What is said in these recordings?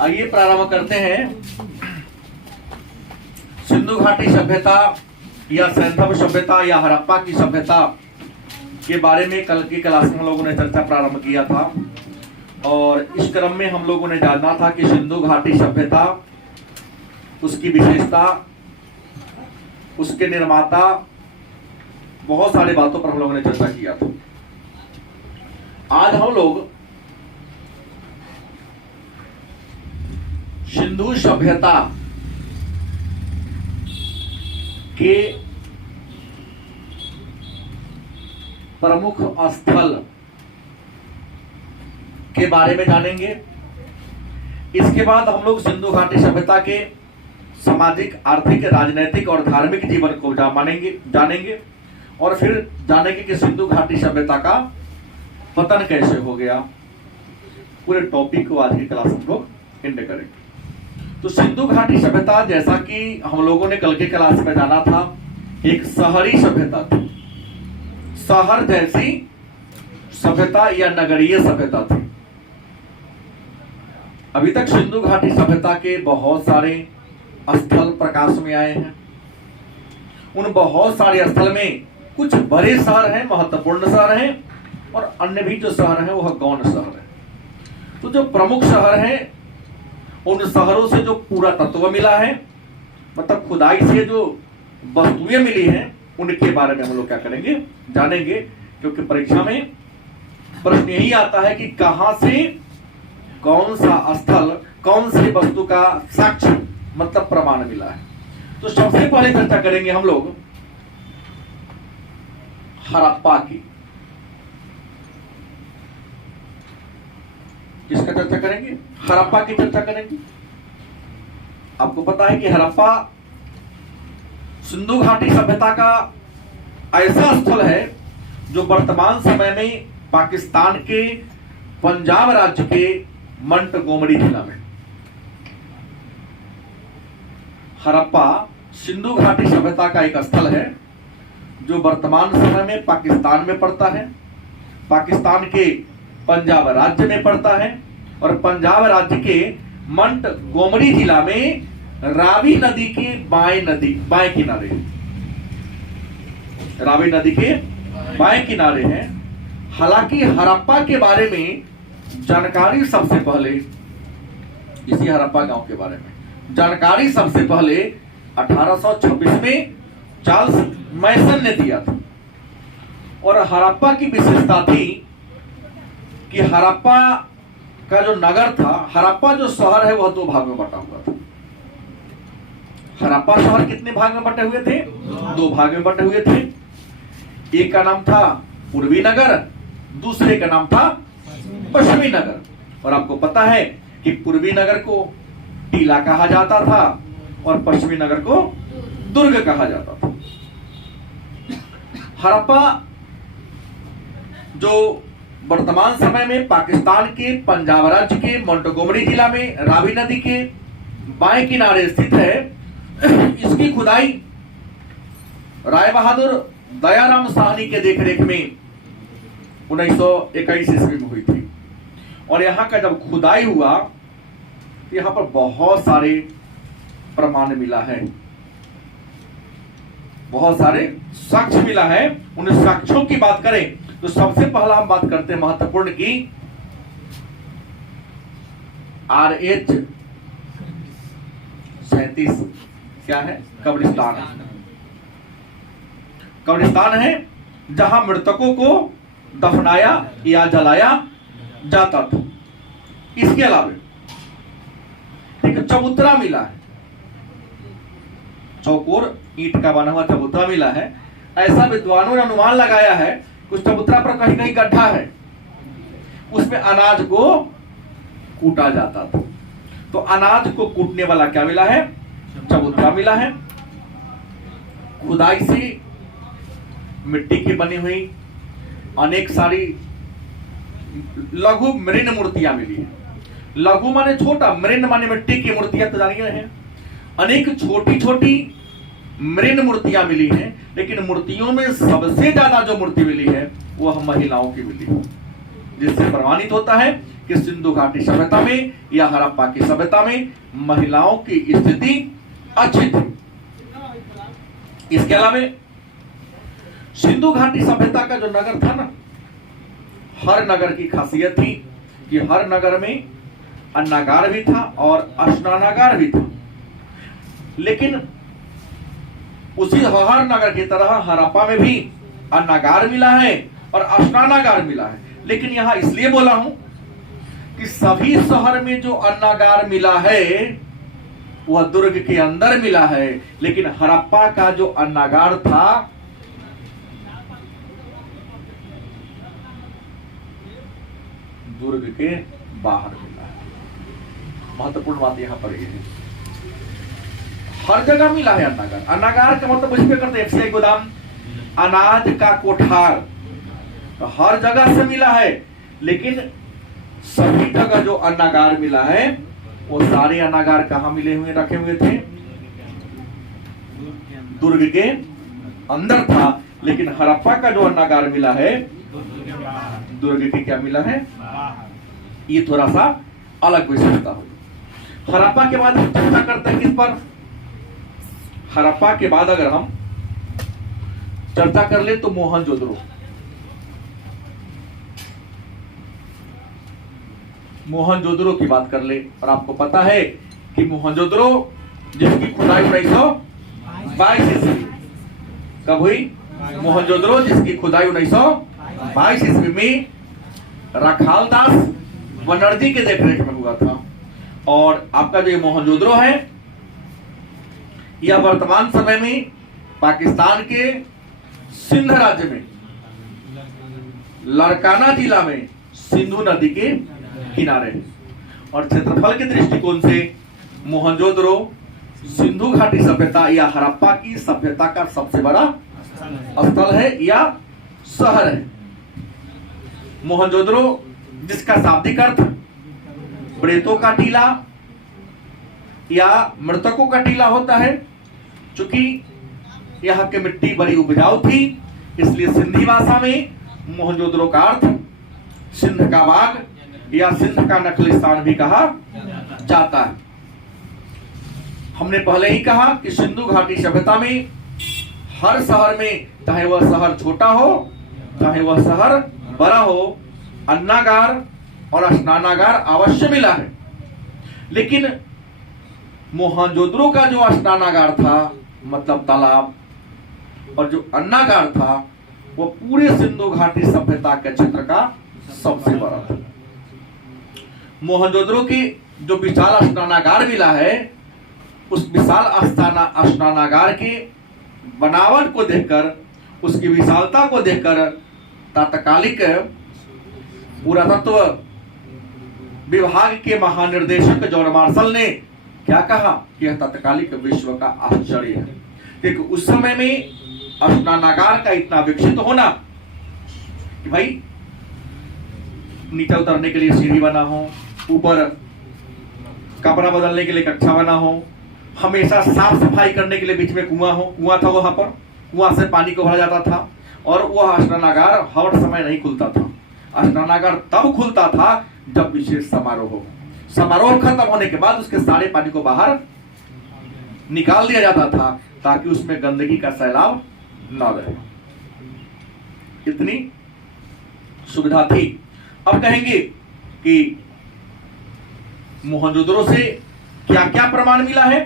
आइए प्रारंभ करते हैं। सिंधु घाटी सभ्यता या सैंधव सभ्यता या हड़प्पा की सभ्यता के बारे में कल की क्लास में हम लोगों ने चर्चा प्रारंभ किया था, और इस क्रम में हम लोगों ने जानना था कि सिंधु घाटी सभ्यता, उसकी विशेषता, उसके निर्माता, बहुत सारी बातों पर हम लोगों ने चर्चा किया था। आज हम लोग सिंधु सभ्यता के प्रमुख स्थल के बारे में जानेंगे। इसके बाद हम लोग सिंधु घाटी सभ्यता के सामाजिक, आर्थिक, राजनीतिक और धार्मिक जीवन को जानेंगे और फिर जानेंगे कि सिंधु घाटी सभ्यता का पतन कैसे हो गया। पूरे टॉपिक को आज की क्लास हम लोग एंड करेंगे। तो सिंधु घाटी सभ्यता, जैसा कि हम लोगों ने कल के क्लास में जाना था, एक शहरी सभ्यता थी, शहर जैसी सभ्यता या नगरीय सभ्यता थी। अभी तक सिंधु घाटी सभ्यता के बहुत सारे स्थल प्रकाश में आए हैं। उन बहुत सारे स्थल में कुछ बड़े शहर हैं, महत्वपूर्ण शहर हैं, और अन्य भी जो शहर हैं वह गौण शहर है। तो जो प्रमुख शहर हैं, उन शहरों से जो पूरा तत्व मिला है, मतलब खुदाई से जो वस्तुएं मिली हैं, उनके बारे में हम लोग क्या करेंगे, जानेंगे। क्योंकि परीक्षा में प्रश्न यही आता है कि कहां से कौन सा स्थल, कौन सी वस्तु का साक्ष्य मतलब प्रमाण मिला है। तो सबसे पहले चर्चा करेंगे हम लोग हड़प्पा की। किसका चर्चा करेंगे? हड़प्पा की चर्चा करेंगे। आपको पता है कि हड़प्पा सिंधु घाटी सभ्यता का ऐसा स्थल है जो वर्तमान समय में पाकिस्तान के पंजाब राज्य के मंटगोमरी जिला में। हड़प्पा सिंधु घाटी सभ्यता का एक स्थल है जो वर्तमान समय में पाकिस्तान में पड़ता है, पाकिस्तान के पंजाब राज्य में पड़ता है, और पंजाब राज्य के मंटगोमरी जिला में रावी नदी के बाएं किनारे, रावी नदी के बाएं किनारे है। हालांकि हड़प्पा के बारे में जानकारी सबसे पहले, इसी हड़प्पा गांव के बारे में जानकारी सबसे पहले 1826 में चार्ल्स मैसन ने दिया था। और हड़प्पा की विशेषता थी कि हड़प्पा का जो नगर था, हड़प्पा जो शहर है वह दो भाग में बटा हुआ था। हड़प्पा शहर कितने भाग में बटे हुए थे? दो भाग में बटे हुए थे। एक का नाम था पूर्वी नगर, दूसरे का नाम था पश्चिमी नगर। और आपको पता है कि पूर्वी नगर को टीला कहा जाता था और पश्चिमी नगर को दुर्ग कहा जाता था। हड़प्पा जो वर्तमान समय में पाकिस्तान के पंजाब राज्य के मंटगोमरी जिला में रावी नदी के बाएं किनारे स्थित है, इसकी खुदाई राय बहादुर दयाराम साहनी के देखरेख में 1921 ईस्वी में हुई थी। और यहाँ का जब खुदाई हुआ, यहाँ पर बहुत सारे प्रमाण मिला है, बहुत सारे साक्ष्य मिला है। उन साक्ष्यों की बात करें तो सबसे पहला हम बात करते हैं महत्वपूर्ण की RH 37 क्या है? कब्रिस्तान है। कब्रिस्तान है जहां मृतकों को दफनाया या जलाया जाता था। इसके अलावा एक चबूतरा मिला है, चौकोर ईंट का बना हुआ चबूतरा मिला है। ऐसा विद्वानों ने अनुमान लगाया है उस चबूतरा पर कहीं कहीं गड्ढा है, उसमें अनाज को कूटा जाता था। तो अनाज को कूटने वाला क्या मिला है? चबूतरा मिला है। खुदाई से मिट्टी की बनी हुई अनेक सारी लघु मृण मूर्तियां मिली है। लघु माने छोटा, मृण माने मिट्टी की मूर्तियां तो जानिए हैं। अनेक छोटी छोटी मृण मूर्तियां मिली हैं, लेकिन मूर्तियों में सबसे ज्यादा जो मूर्ति मिली है वह महिलाओं की मिली है। जिससे प्रमाणित होता है कि सिंधु घाटी सभ्यता में या हड़प्पा की सभ्यता में महिलाओं की स्थिति अच्छी थी। इसके अलावा सिंधु घाटी सभ्यता का जो नगर था ना, हर नगर की खासियत थी कि हर नगर में अन्नागार भी था और स्नानागार भी था। लेकिन उसी हर नगर की तरह हड़प्पा में भी अन्नागार मिला है और स्नानागार मिला है। लेकिन यहां इसलिए बोला हूं कि सभी शहर में जो अन्नागार मिला है वह दुर्ग के अंदर मिला है, लेकिन हड़प्पा का जो अन्नागार था दुर्ग के बाहर मिला है। महत्वपूर्ण बात यहां पर यह है, हर जगह मिला है अन्नागार। अन्नागार का मतलब उस पे करते एफसीआई गोदाम, अनाज का कोठार, तो हर जगह से मिला है। लेकिन सभी जगह जो अन्नागार मिला है वो सारे अन्नागार कहां मिले हुए रखे हुए थे? दुर्ग के अंदर था। लेकिन हड़प्पा का जो अन्नागार मिला है दुर्ग के क्या मिला है? ये थोड़ा सा अलग विशेषता हो। हड़प्पा के बाद हम चर्चा करते हैं किस पर? हड़प्पा के बाद अगर हम चर्चा कर ले तो मोहनजोदड़ो। मोहनजोदड़ो की बात कर ले। और आपको पता है कि मोहनजोदड़ो जिसकी खुदाई 1922 ईस्वी कब हुई? मोहनजोदड़ो जिसकी खुदाई 1922 ईस्वी में राखाल दास बनर्जी के देखरेख में हुआ था। और आपका जो मोहनजोदड़ो है यह वर्तमान समय में पाकिस्तान के सिंध राज्य में लड़काना जिला में सिंधु नदी के किनारे है। और क्षेत्रफल के दृष्टिकोण से मोहनजोदड़ो सिंधु घाटी सभ्यता या हड़प्पा की सभ्यता का सबसे बड़ा स्थल है या शहर है। मोहनजोदड़ो जिसका शाब्दिक अर्थ प्रेतों का टीला या मृतकों का टीला होता है। चूंकि यहाँ की मिट्टी बड़ी उपजाऊ थी इसलिए सिंधी भाषा में मोहनजोदड़ो का अर्थ सिंध का बाग या सिंध का नखलिस्तान भी कहा जाता है। हमने पहले ही कहा कि सिंधु घाटी सभ्यता में हर शहर में, चाहे वह शहर छोटा हो चाहे वह शहर बड़ा हो, अन्नागार और स्नानागार अवश्य मिला है। लेकिन मोहनजोदड़ो का जो स्नानागार था मतलब तालाब, और जो अन्नागार था वो पूरे सिंधु घाटी सभ्यता के क्षेत्र का सबसे बड़ा था। मोहनजोदड़ो की जो विशाल स्नानागार मिला है उस विशाल स्नानागार की बनावट को देखकर, उसकी विशालता को देखकर तात्कालिक पुरातत्व विभाग के महानिर्देशक जॉन मार्शल ने क्या कहा कि यह तत्कालिक विश्व का आश्चर्य है। क्योंकि उस समय में स्नानागार का इतना विकसित होना कि भाई नीचे उतरने के लिए सीढ़ी बना हो, ऊपर कपड़ा बदलने के लिए कक्षा बना हो, हमेशा साफ सफाई करने के लिए बीच में कुआं हो, कुआं था वहां पर, कुआं से पानी को भरा जाता था। और वह स्नानागार हर समय नहीं खुलता था। स्नानागार तब खुलता था जब विशेष समारोह हो। समारोह खत्म होने के बाद उसके सारे पानी को बाहर निकाल दिया जाता था ताकि उसमें गंदगी का सैलाब न रहे। इतनी सुविधा थी। अब कहेंगे कि मोहनजोदड़ो से क्या क्या प्रमाण मिला है?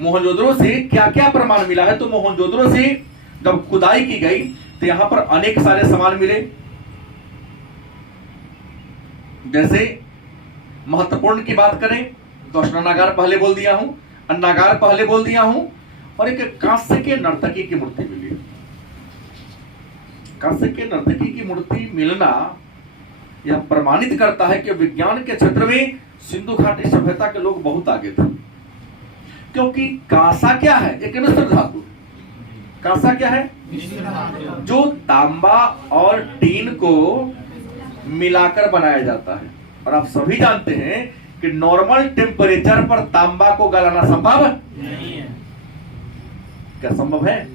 मोहनजोदड़ो से क्या क्या प्रमाण मिला है? तो मोहनजोदड़ो से जब खुदाई की गई तो यहां पर अनेक सारे समान मिले। जैसे महत्वपूर्ण की बात करें तो स्नानागार पहले बोल दिया हूं, अन्नागार पहले बोल दिया हूं, और एक कांस्य के नर्तकी की मूर्ति मिली। कांस्य के नर्तकी की मूर्ति मिलना यह प्रमाणित करता है कि विज्ञान के क्षेत्र में सिंधु घाटी सभ्यता के लोग बहुत आगे थे। क्योंकि कांसा क्या है? एक मिश्र धातु। कांसा क्या है? जो तांबा और टीन को मिलाकर बनाया जाता है। और आप सभी जानते हैं कि नॉर्मल टेम्परेचर पर तांबा को गलाना संभव नहीं है। क्या संभव है?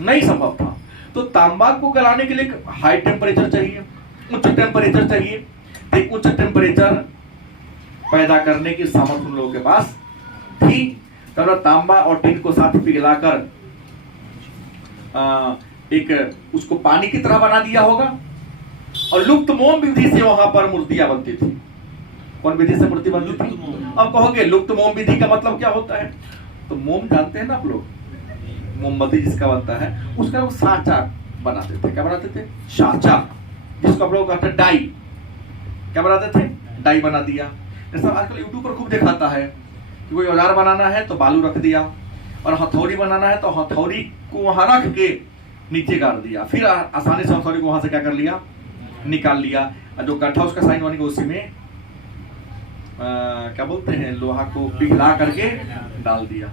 नहीं संभव था। तो तांबा को गलाने के लिए हाई टेम्परेचर चाहिए। उच्च टेम्परेचर चाहिए, तो उच्च टेम्परेचर पैदा करने की सामर्थ्य उन लोगों के पास थी। तब तांबा और टिन को साथ पिघलाकर एक उसको पानी की तरह बना दिया होगा। और लुप्त मोम विधि से वहां पर मूर्तियां बनती थी। कौन विधि से मूर्ति बनती थी? अब कहोगे लुप्त मोम विधि का मतलब क्या होता है? तो मोम जानते हैं ना आप लोग, मोमबत्ती जिसका बनता है उसका लोग साँचा बनाते थे। क्या बनाते थे? साँचा, जिसको आप लोग कहते हैं डाई। क्या बनाते थे? डाई बना दिया। जैसा आजकल यूट्यूब पर खूब दिखाता है कि कोई औजार बनाना है तो बालू रख दिया, और हथौड़ी बनाना है तो हथौड़ी को वहां रख के नीचे गाड़ दिया, फिर आसानी से हथौड़ी को वहां से क्या कर लिया, निकाल लिया। और जो गड्ढा उसका साइन बनेगा उसी में क्या बोलते हैं, लोहा को पिघला करके डाल दिया।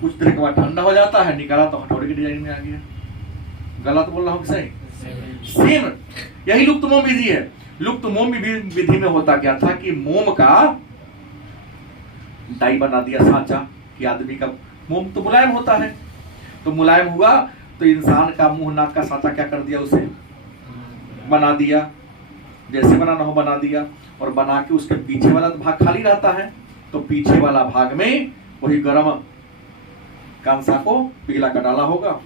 कुछ देर के बाद ठंडा हो जाता है, निकाला तो हथौड़ी की डिजाइन में आ गया। गलत बोल रहा हूँ सही? सेम यही लुप्त मोम विधि है। लुप्त मोम विधि में होता क्या था कि मोम का डाई बना दिया, साँचा, कि आदमी का मोम तो मुलायम होता है, तो मुलायम हुआ तो इंसान का मुंह नाक का साँचा क्या कर दिया, उसे बना दिया, जैसे बनाना हो बना दिया। और बना के उसके पीछे वाला भाग खाली रहता है, तो पीछे वाला भाग में वही गर्म कांसा को पिघला कर डाला होगा,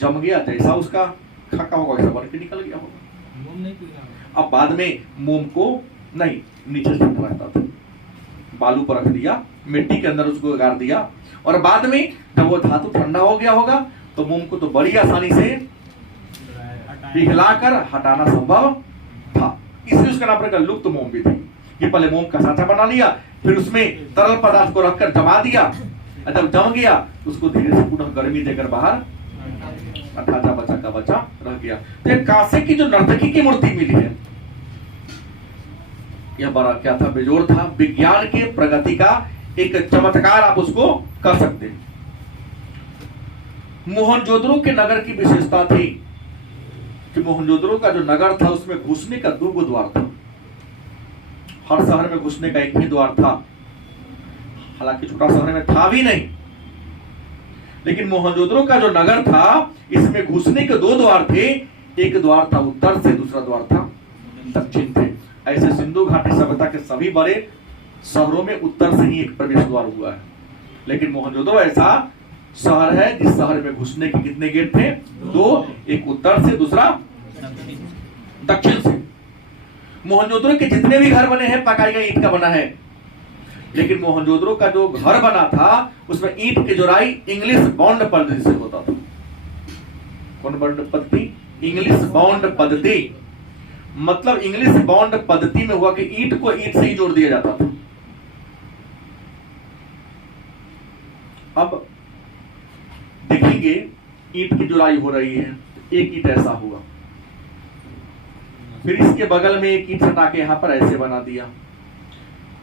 जम गया, जैसा उसका खाका होगा वैसा बन के निकल गया होगा। अब बाद में मोम को नहीं, नीचे से रहता था, बालू पर रख दिया, मिट्टी के अंदर उसको गाड़ दिया, और बाद में जब वो धातु ठंडा हो गया होगा तो मोम को तो बड़ी आसानी से पिघलाकर हटाना संभव था। इसलिए उसका नाम पड़ेगा लुप्त मोम विधि। ये पहले मोम का साँचा बना लिया, फिर उसमें तरल पदार्थ को रखकर जमा दिया, जब जम गया उसको धीरे से पुनः गर्मी देकर बाहर ढांचा बचा का बचा रह गया। तो ये कांसे की जो नर्तकी की मूर्ति मिली है, यह बड़ा क्या था, बेजोड़ था। विज्ञान के प्रगति का एक चमत्कार आप उसको कह सकते हैं। मोहनजोदड़ो के नगर की विशेषता थी कि मोहनजोदड़ो का जो नगर था उसमें घुसने का 2 द्वार था। हर शहर में घुसने का एक ही द्वार था, हालांकि छोटा शहर में था भी नहीं, लेकिन मोहनजोदड़ो का जो नगर था इसमें घुसने के 2 द्वार थे। एक द्वार था उत्तर से, दूसरा द्वार था दक्षिण से। ऐसे सिंधु घाटी सभ्यता के सभी बड़े शहरों में उत्तर से ही एक प्रवेश द्वार हुआ है, लेकिन मोहनजोदड़ो ऐसा शहर है जिस शहर में घुसने के कितने गेट थे? 2, एक उत्तर से, दूसरा दक्षिण से। मोहनजोदड़ो के जितने भी घर बने हैं पकाई गई ईंट का बना है, लेकिन मोहनजोदड़ो का जो घर बना था उसमें ईंट की जोड़ाई इंग्लिश बॉन्ड पद्धति से होता था। कौन बॉन्ड पद्धति? इंग्लिश बॉन्ड पद्धति। मतलब इंग्लिश बॉन्ड पद्धति में हुआ कि ईंट को ईंट से ही जोड़ दिया जाता था। अब देखेंगे ईंट की जुड़ाई हो रही है, एक ईंट ऐसा हुआ, फिर इसके बगल में एक ईंट हटा के यहां पर ऐसे बना दिया,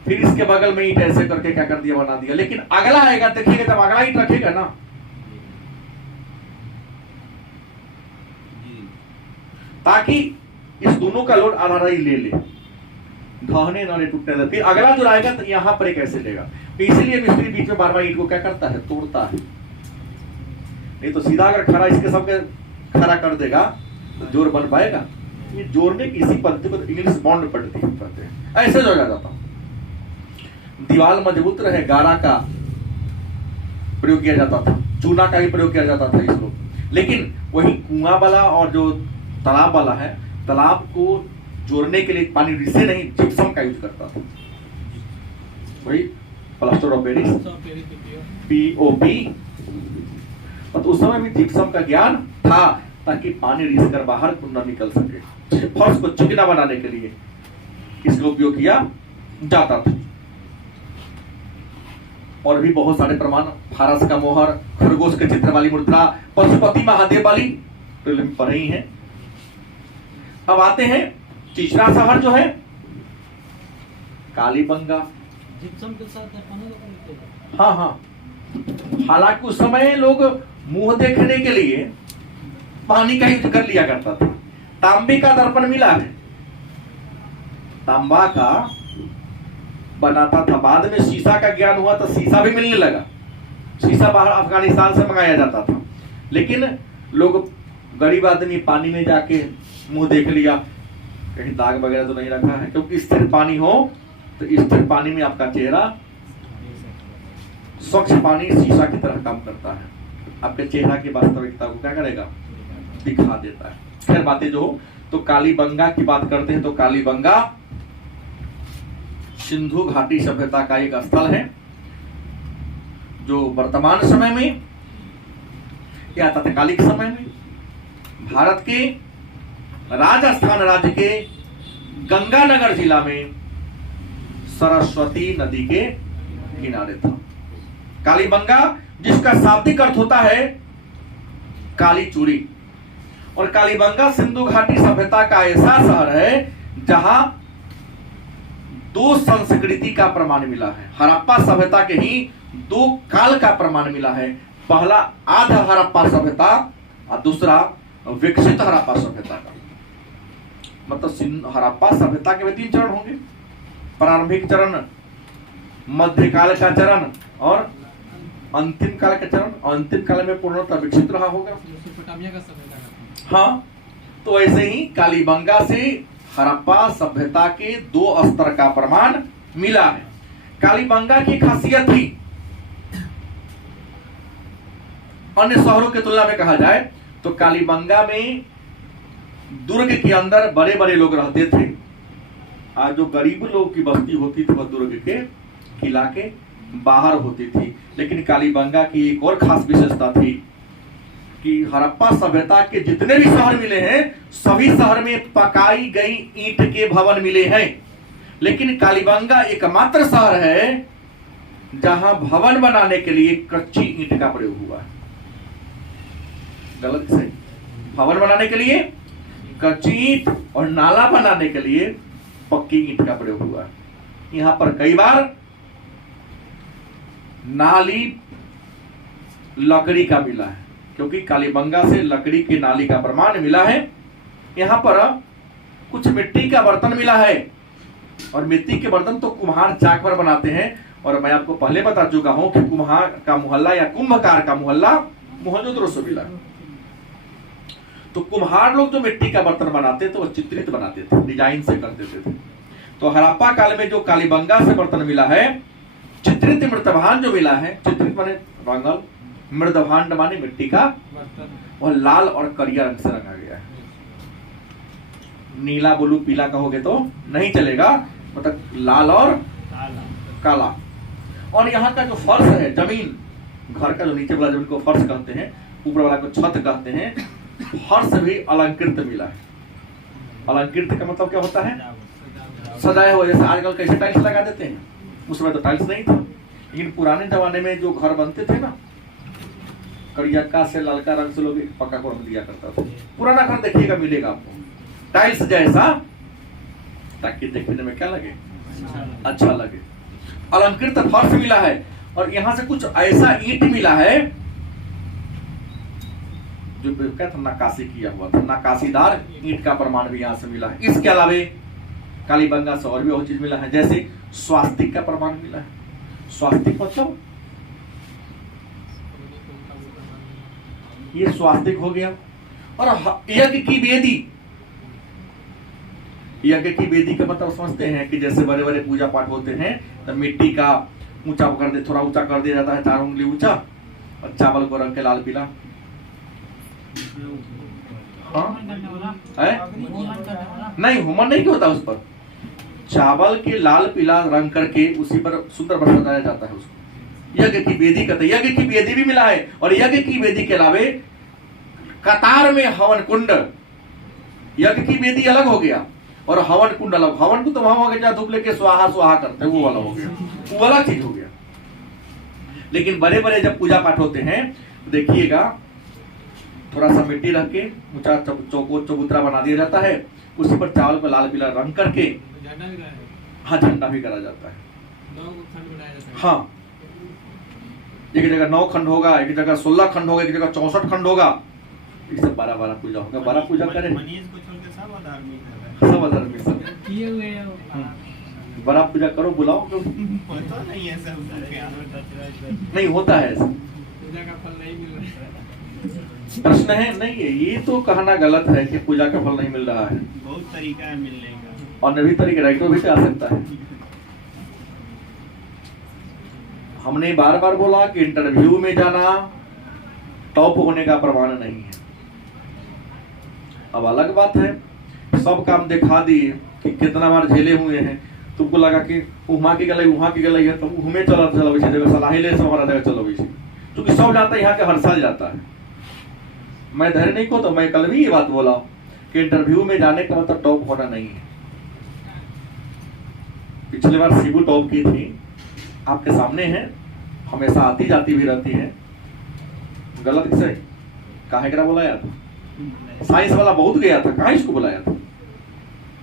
फिर इसके बगल में ईंट ऐसे करके क्या कर दिया, बना दिया। लेकिन अगला आएगा, देखिएगा जब अगला ईंट रखेगा ना, ताकि इस दोनों का लोड आधा ही ले ले, ढहने ना ले, टूटने दे। फिर अगला जो आएगा तो यहां पर एक ऐसे लेगा। तो इसीलिए मिस्त्री बीच में बार बार ईंट को क्या करता है, तोड़ता है। नहीं तो सीधा अगर खड़ा इसके सबके खड़ा कर देगा तो जोर बन पाएगा। ये जोड़ने की इसी पद्धति को इंग्लिश बॉन्ड पद्धति कहते हैं। ऐसे जोड़ा जाता, दीवार मजबूत रहे, गारा का प्रयोग किया जाता था, चूना का भी प्रयोग किया जाता था इस लोग। लेकिन वही कुआं वाला और जो तालाब वाला है, तालाब को जोड़ने के लिए पानी रिसे नहीं, जिप्सम का यूज करता था, वही प्लास्टर ऑफ पेरिस, पीओपी। तो उस समय भी जिप्सम का ज्ञान था, ताकि पानी रिस कर बाहर न निकल सके। फर्श को चिकना बनाने के लिए इसका उपयोग किया जाता था। और भी बहुत सारे प्रमाण, फारस का मोहर, खरगोश के चित्र वाली मुद्रा, पशुपति महादेव वाली पढ़े ही है। अब आते हैं तीसरा शहर जो है कालीबंगा। जिप्सम के साथ हाँ हाँ, हालांकि उस समय लोग मुंह देखने के लिए पानी का यूज कर लिया करता था। तांबे का दर्पण मिला है, तांबा का बनाता था। बाद में शीशा का ज्ञान हुआ तो शीशा भी मिलने लगा। शीशा बाहर अफगानिस्तान से मंगाया जाता था, लेकिन लोग गरीब आदमी पानी में जाके मुंह देख लिया, कहीं दाग वगैरह तो नहीं रखा है, क्योंकि स्थिर पानी हो तो स्थिर पानी में आपका चेहरा स्वच्छ पानी शीशा की तरह काम करता है, आपके चेहरा की वास्तविकता को क्या करेगा, दिखा देता है। खैर बातें जो हो, तो कालीबंगा की बात करते हैं तो कालीबंगा सिंधु घाटी सभ्यता का एक स्थल है जो वर्तमान समय में या तत्कालिक समय में भारत के राजस्थान राज्य के गंगानगर जिला में सरस्वती नदी के किनारे था। कालीबंगा जिसका शाब्दिक अर्थ होता है काली चूड़ी, और कालीबंगा सिंधु घाटी सभ्यता का ऐसा शहर है जहां दो संस्कृति का प्रमाण मिला है। हड़प्पा सभ्यता के ही दो काल का प्रमाण मिला है, पहला आध हड़प्पा सभ्यता और दूसरा विकसित हड़प्पा सभ्यता का। मतलब हड़प्पा सभ्यता के 3 चरण होंगे, प्रारंभिक चरण, मध्यकाल का चरण और अंतिम काल का चरण। अंतिम काल में पूर्णतः विकसित रहा होगा। हाँ, तो ऐसे ही कालीबंगा से हड़प्पा सभ्यता के 2 स्तर का प्रमाण मिला है। कालीबंगा की खासियत थी अन्य शहरों की तुलना में कहा जाए तो कालीबंगा में दुर्ग के अंदर बड़े बड़े लोग रहते थे। आज जो गरीब लोग की बस्ती होती थी वह दुर्ग के किला के बाहर होती थी। लेकिन कालीबंगा की एक और खास विशेषता थी कि हड़प्पा सभ्यता के जितने भी शहर मिले हैं सभी शहर में पकाई गई ईंट के भवन मिले हैं, लेकिन कालीबंगा एकमात्र शहर है जहां भवन बनाने के लिए कच्ची ईंट का प्रयोग हुआ है। गलत सही, भवन बनाने के लिए कच्ची ईंट और नाला बनाने के लिए पक्की ईंट का प्रयोग हुआ है। यहां पर कई बार नाली लकड़ी का मिला है, क्योंकि कालीबंगा से लकड़ी की नाली का प्रमाण मिला है। यहां पर कुछ मिट्टी का बर्तन मिला है, और मिट्टी के बर्तन तो कुम्हार चाक पर बनाते हैं। और मैं आपको पहले बता चुका हूं कि कुम्हार का मोहल्ला या कुंभकार का मोहल्ला मोहनजोदड़ो से मिला है। तो कुम्हार लोग जो मिट्टी का बर्तन बनाते थे वो चित्रित बनाते थे, डिजाइन से कर देते थे। तो हड़प्पा काल में जो कालीबंगा से बर्तन मिला है, चित्रित मृतभांड जो मिला है, चित्रित माने रंगल, मृदभांड माने मिट्टी का, और लाल और करिया रंग से रंगा गया है। नीला ब्लू पीला कहोगे तो नहीं चलेगा, मतलब लाल और काला। और यहाँ का जो फर्श है, जमीन, घर का जो नीचे वाला जमीन को फर्श कहते हैं, ऊपर वाला को छत कहते हैं, फर्श भी अलंकृत मिला है। अलंकृत का मतलब क्या होता है, सजाया हुआ। जैसे आजकल कैसे टाइल्स लगा देते हैं, उस समय तो टाइल्स नहीं था, लेकिन पुराने जमाने में जो घर बनते थे ना, करियक्का से ललका रंग से लोग पक्का को रंग दिया करता था। पुराना घर देखिएगा मिलेगा आपको टाइल्स जैसा, ताकि देखने में क्या लगे, अच्छा लगे। अलंकृत फर्श मिला है, और यहां से कुछ ऐसा ईंट मिला है जो क्या था, नक्काशी किया हुआ था, नक्काशीदार ईंट का प्रमाण भी यहां से मिला है। इसके अलावे कालीबंगा से और भी बहुत चीज मिला है, जैसे स्वास्तिक का प्रमाण मिला है। स्वास्तिक मतलब ये स्वास्तिक हो गया। और यज्ञ की वेदी, यज्ञ की वेदी का मतलब समझते हैं कि जैसे बड़े बड़े पूजा पाठ होते हैं तो मिट्टी का ऊंचा कर दे, थोड़ा ऊंचा कर दिया जाता है, 4 उंगली ऊंचा, और चावल को रंग के लाल पीला। हाँ? नहीं, होमन नहीं होता उस पर, चावल के लाल पीला रंग करके उसी पर सुंदर पर सजाया जाता है उसको। यज्ञ की वेदी कहते हैं। यज्ञ की वेदी भी मिला है, और यज्ञ की वेदी के अलावे कतार में हवन कुंड। यज्ञ की वेदी अलग हो गया और हवन कुंड अलग। हवन कुंड तो वहां हो गया धूप लेके स्वाहा स्वाहा करते हैं, वो वाला हो गया, वो अलग चीज हो गया। लेकिन बड़े बड़े जब पूजा पाठ होते हैं देखिएगा, थोड़ा सा मिट्टी रख के ऊंचा चबूतरा बना दिया जाता है, उसी पर चावल पर लाल पीला रंग करके, हाँ, झंडा भी करा जाता है। हाँ, एक जगह 9 खंड होगा, एक जगह 16 खंड होगा, एक जगह 64 खंड होगा। ये सब 12 पूजा होगा। 12 पूजा करें, सब आदमी सब बड़ा पूजा करो, बुलाओ। नहीं है, नहीं होता है ऐसा। प्रश्न है नहीं है, ये तो कहना गलत है कि पूजा का फल नहीं मिल रहा है। बहुत तरीका है मिलने का। और नवी तरीके राइटो भी आ सकता है। हमने बार बार बोला कि इंटरव्यू में जाना टॉप होने का प्रमाण नहीं है। अब अलग बात है, सब काम दिखा दिए कि कितना बार झेले हुए हैं, तुमको लगा कि वहां की गलई है, तुम घूमे चलो वैसे देवे सलाह ले से हमारा देवे चलो वैसे, क्योंकि सब जाता है यहाँ के हर साल जाता है। मैं धैर्य नहीं को तो मैं कल भी ये बात बोला कि इंटरव्यू में जाने का मतलब टॉप होना नहीं है। पिछले बार शिबू टॉप की थी, आपके सामने है, हमेशा आती जाती भी रहती है। गलत से काहे करा बुलाया था? साइंस वाला बहुत गया था, कहाँ इसको बुलाया था?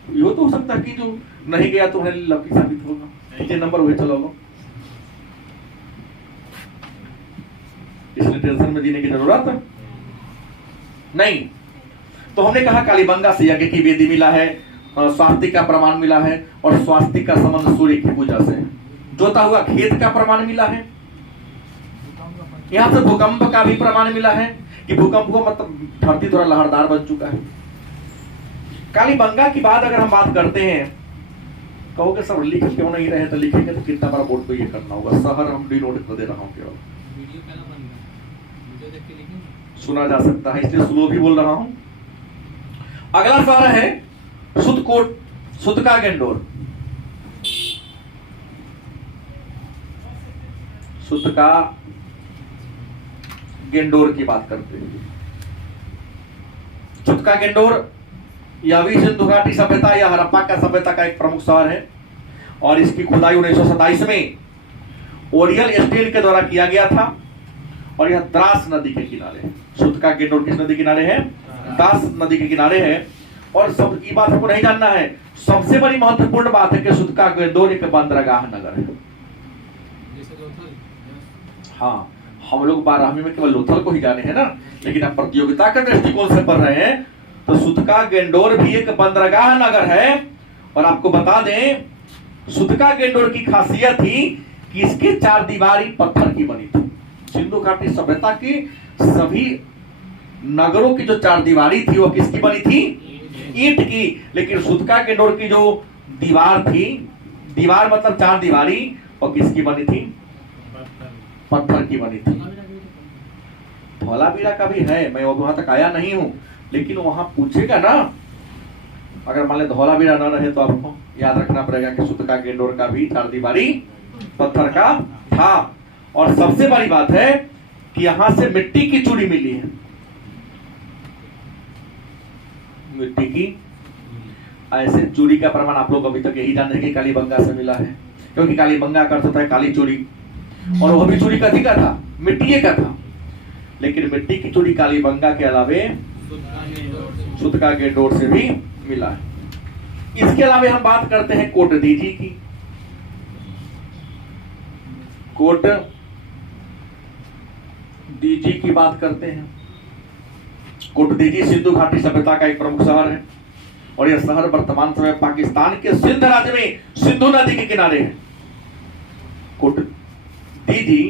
ये तो हो सकता है कि जो नहीं गया तो लकी साबित होगा, कितने नंबर हुए चलो लो। इसलिए टेंशन में जीने की जरूरत नहीं। तो हमने कहा कालीबंगा से यज्ञ की वेदी मिला है, स्वास्तिक का प्रमाण मिला है, और स्वास्तिक का संबंध सूर्य की पूजा से। जोता हुआ खेत का प्रमाण मिला है। यहाँ से भूकंप का भी प्रमाण मिला है कि भूकंप को मतलब धरती थोड़ा लहरदार बन चुका है। कालीबंगा की बात अगर हम बात करते हैं, कहोगे सब लिख क्यों नहीं रहे, तो लिखेंगे तो कितना बड़ा बोर्ड पे ये करना होगा। शहर हम डिनोट कर दे रहा हूँ, केवल वीडियो पहला बन गया, वीडियो देख के लिखेंगे, सुना जा सकता है, इसलिए स्लो भी बोल रहा हूं। अगला शहर है सुतकोट, सुतका गेंडोर। सुतका गेंडोर की बात करते हैं। सुतका गेंडोर यह भी सिंधु घाटी सभ्यता या हड़प्पा का सभ्यता का एक प्रमुख शहर है, और इसकी खुदाई 1927 में ओरियल स्टील के द्वारा किया गया था, और यह द्रास नदी के किनारे है। सुतका गेंडोर किस नदी किनारे है? द्रास नदी के किनारे है। और सब की बात हमको नहीं जानना है, सबसे बड़ी महत्वपूर्ण बात है कि सुतका गेंडोर एक बंदरगाह नगर है। जैसे लोथल, हाँ, हम लोग 12वीं में केवल लोथल को ही जाने हैं ना, लेकिन आप प्रतियोगिता के दृष्टिकोण से पढ़ रहे हैं तो सुतका गेंडोर भी एक बंदरगाह नगर है। और आपको बता दें, सुतका गेंडोर की खासियत थी कि इसके चार दीवारी पत्थर की बनी थी। सिंधु घाटी सभ्यता की सभी नगरों की जो चार दीवारी थी वो किसकी बनी थी? ईंट की। लेकिन सुतका गेंडोर की जो दीवार थी, दीवार मतलब चार दीवारी, और किसकी बनी थी? पत्थर की बनी थी। धौलावीरा का भी है, मैं वहां तक आया नहीं हूं, लेकिन वहां पूछेगा ना, अगर मान ले धौलावीरा न रहे तो आपको याद रखना पड़ेगा कि सुतका गेंडोर का भी चार दीवारी पत्थर का था। और सबसे बड़ी बात है कि यहां से मिट्टी की चूड़ी मिली है। मिट्टी की ऐसे चूड़ी का प्रमाण आप लोग अभी तक यही जान रहे हैं कि कालीबंगा से मिला है, क्योंकि कालीबंगा का अर्थ होता है काली चूड़ी, और वह भी चूड़ी कथी का था? मिट्टी का था। लेकिन मिट्टी की चूड़ी कालीबंगा के अलावे सुतका गेंडोर से भी मिला है। इसके अलावे हम बात करते हैं कोट दीजी की। कोट दीजी की बात करते हैं। कोट दीजी सिंधु घाटी सभ्यता का एक प्रमुख शहर है, और यह शहर वर्तमान समय पाकिस्तान के सिंध राज्य में सिंधु नदी के किनारे है। कोट दीजी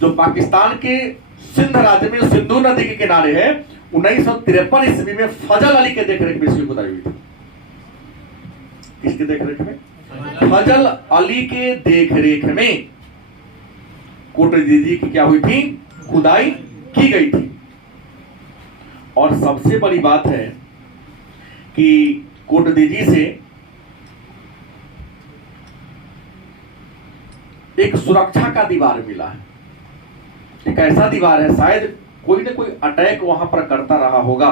जो पाकिस्तान के सिंध राज्य में सिंधु नदी के किनारे है, 1953 ईस्वी में फजल अली के देखरेख में इसकी खुदाई हुई थी। किसके देखरेख में? फजल अली के देखरेख में कोट दीजी की क्या हुई थी? खुदाई की गई थी। और सबसे बड़ी बात है कि कोट दीजी से एक सुरक्षा का दीवार मिला है। एक ऐसा दीवार है, शायद कोई ना कोई अटैक वहां पर करता रहा होगा।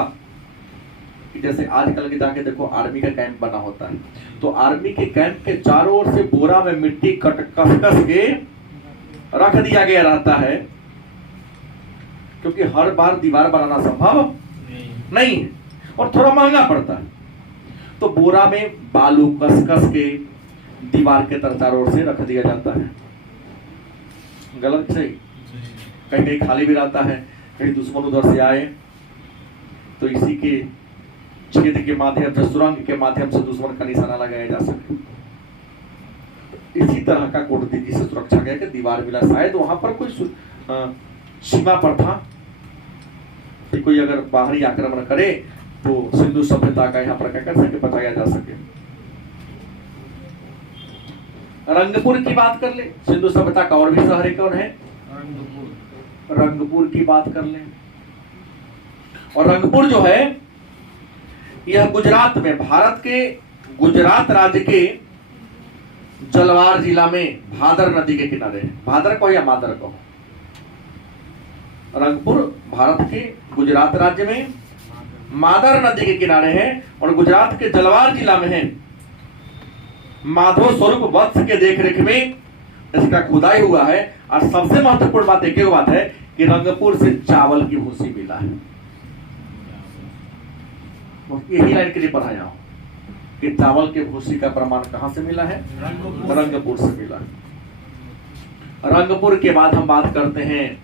जैसे आजकल के जाके देखो आर्मी का कैंप बना होता है, तो आर्मी के कैंप के चारों ओर से बोरा में मिट्टी कस के रख दिया गया रहता है, क्योंकि हर बार दीवार बनाना संभव नहीं है और थोड़ा महंगा पड़ता है। तो बोरा में बालू कस के दीवार के चारों ओर से रख दिया जाता है। गलत सही? कहीं कहीं खाली भी रहता है, कहीं दुश्मन उधर से आए तो इसी के छेद के माध्यम से, सुरंग के माध्यम से दुश्मन का निशाना लगाया जा सके। इसी तरह का कोट दीजी से सुरक्षा गया कि दीवार मिला। शायद वहां पर कोई सीमा पर था, कि कोई अगर बाहरी आक्रमण करे तो सिंधु सभ्यता का यहाँ पर क्या कर सके, बताया जा सके। रंगपुर की बात कर ले, सिंधु सभ्यता का और भी शहर है, कौन है? रंगपुर की बात कर ले। और रंगपुर जो है यह गुजरात में, भारत के गुजरात राज्य के जलवार जिला में भादर नदी के किनारे है। भादर को या मादर को? रंगपुर भारत के गुजरात राज्य में मादर नदी के किनारे है और गुजरात के जलवार जिला में है। माधव स्वरूप वत्स के देखरेख में इसका खुदाई हुआ है। और सबसे महत्वपूर्ण बात एक बात है कि रंगपुर से चावल की भूसी मिला है। यही लाइन के लिए पढ़ाया हूं कि चावल के भूसी का प्रमाण कहां से मिला है? रंगपुर से मिला है। रंगपुर के बाद हम बात करते हैं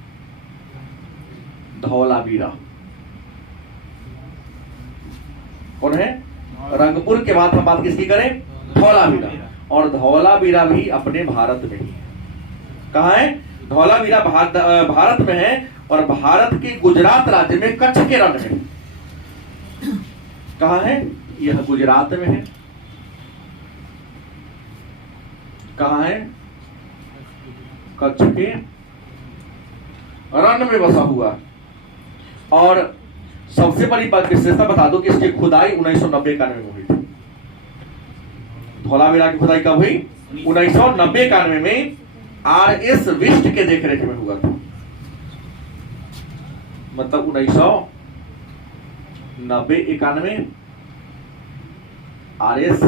धौलावीरा। कौन है? रंगपुर के बाद हम बात किसकी करें? धौलावीरा। और धौलावीरा भी अपने भारत में ही है। कहां है? धौलावीरा भारत में है और भारत के गुजरात राज्य में कच्छ के रण में। कहां है? यह गुजरात में है। कहां है? कच्छ के रण में बसा हुआ। और सबसे बड़ी बात विशेषता बता दो कि इसकी खुदाई 1990-91 में हुई थी। धौलावीरा की खुदाई कब हुई? 1990-91 में आर.एस. विष्ट के देखरेख में हुआ था। मतलब 1990-91 आर.एस.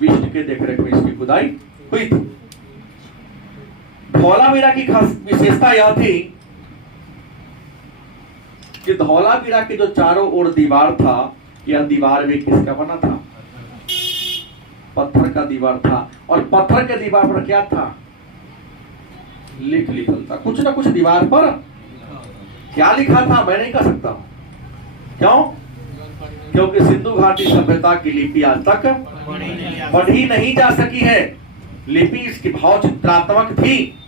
विष्ट के देखरेख में इसकी खुदाई हुई थी। धौलावीरा की खास विशेषता यह थी कि धौलावीरा के जो चारों ओर दीवार था, यह दीवार भी किसका बना था? पत्थर का दीवार था। और पत्थर के दीवार पर क्या था? लिखल था। कुछ ना कुछ दीवार पर क्या लिखा था मैं नहीं कह सकता हूं। क्यों? क्योंकि सिंधु घाटी सभ्यता की लिपि आज तक पढ़ी नहीं जा सकी है। लिपि इसकी भाव चित्रात्मक थी,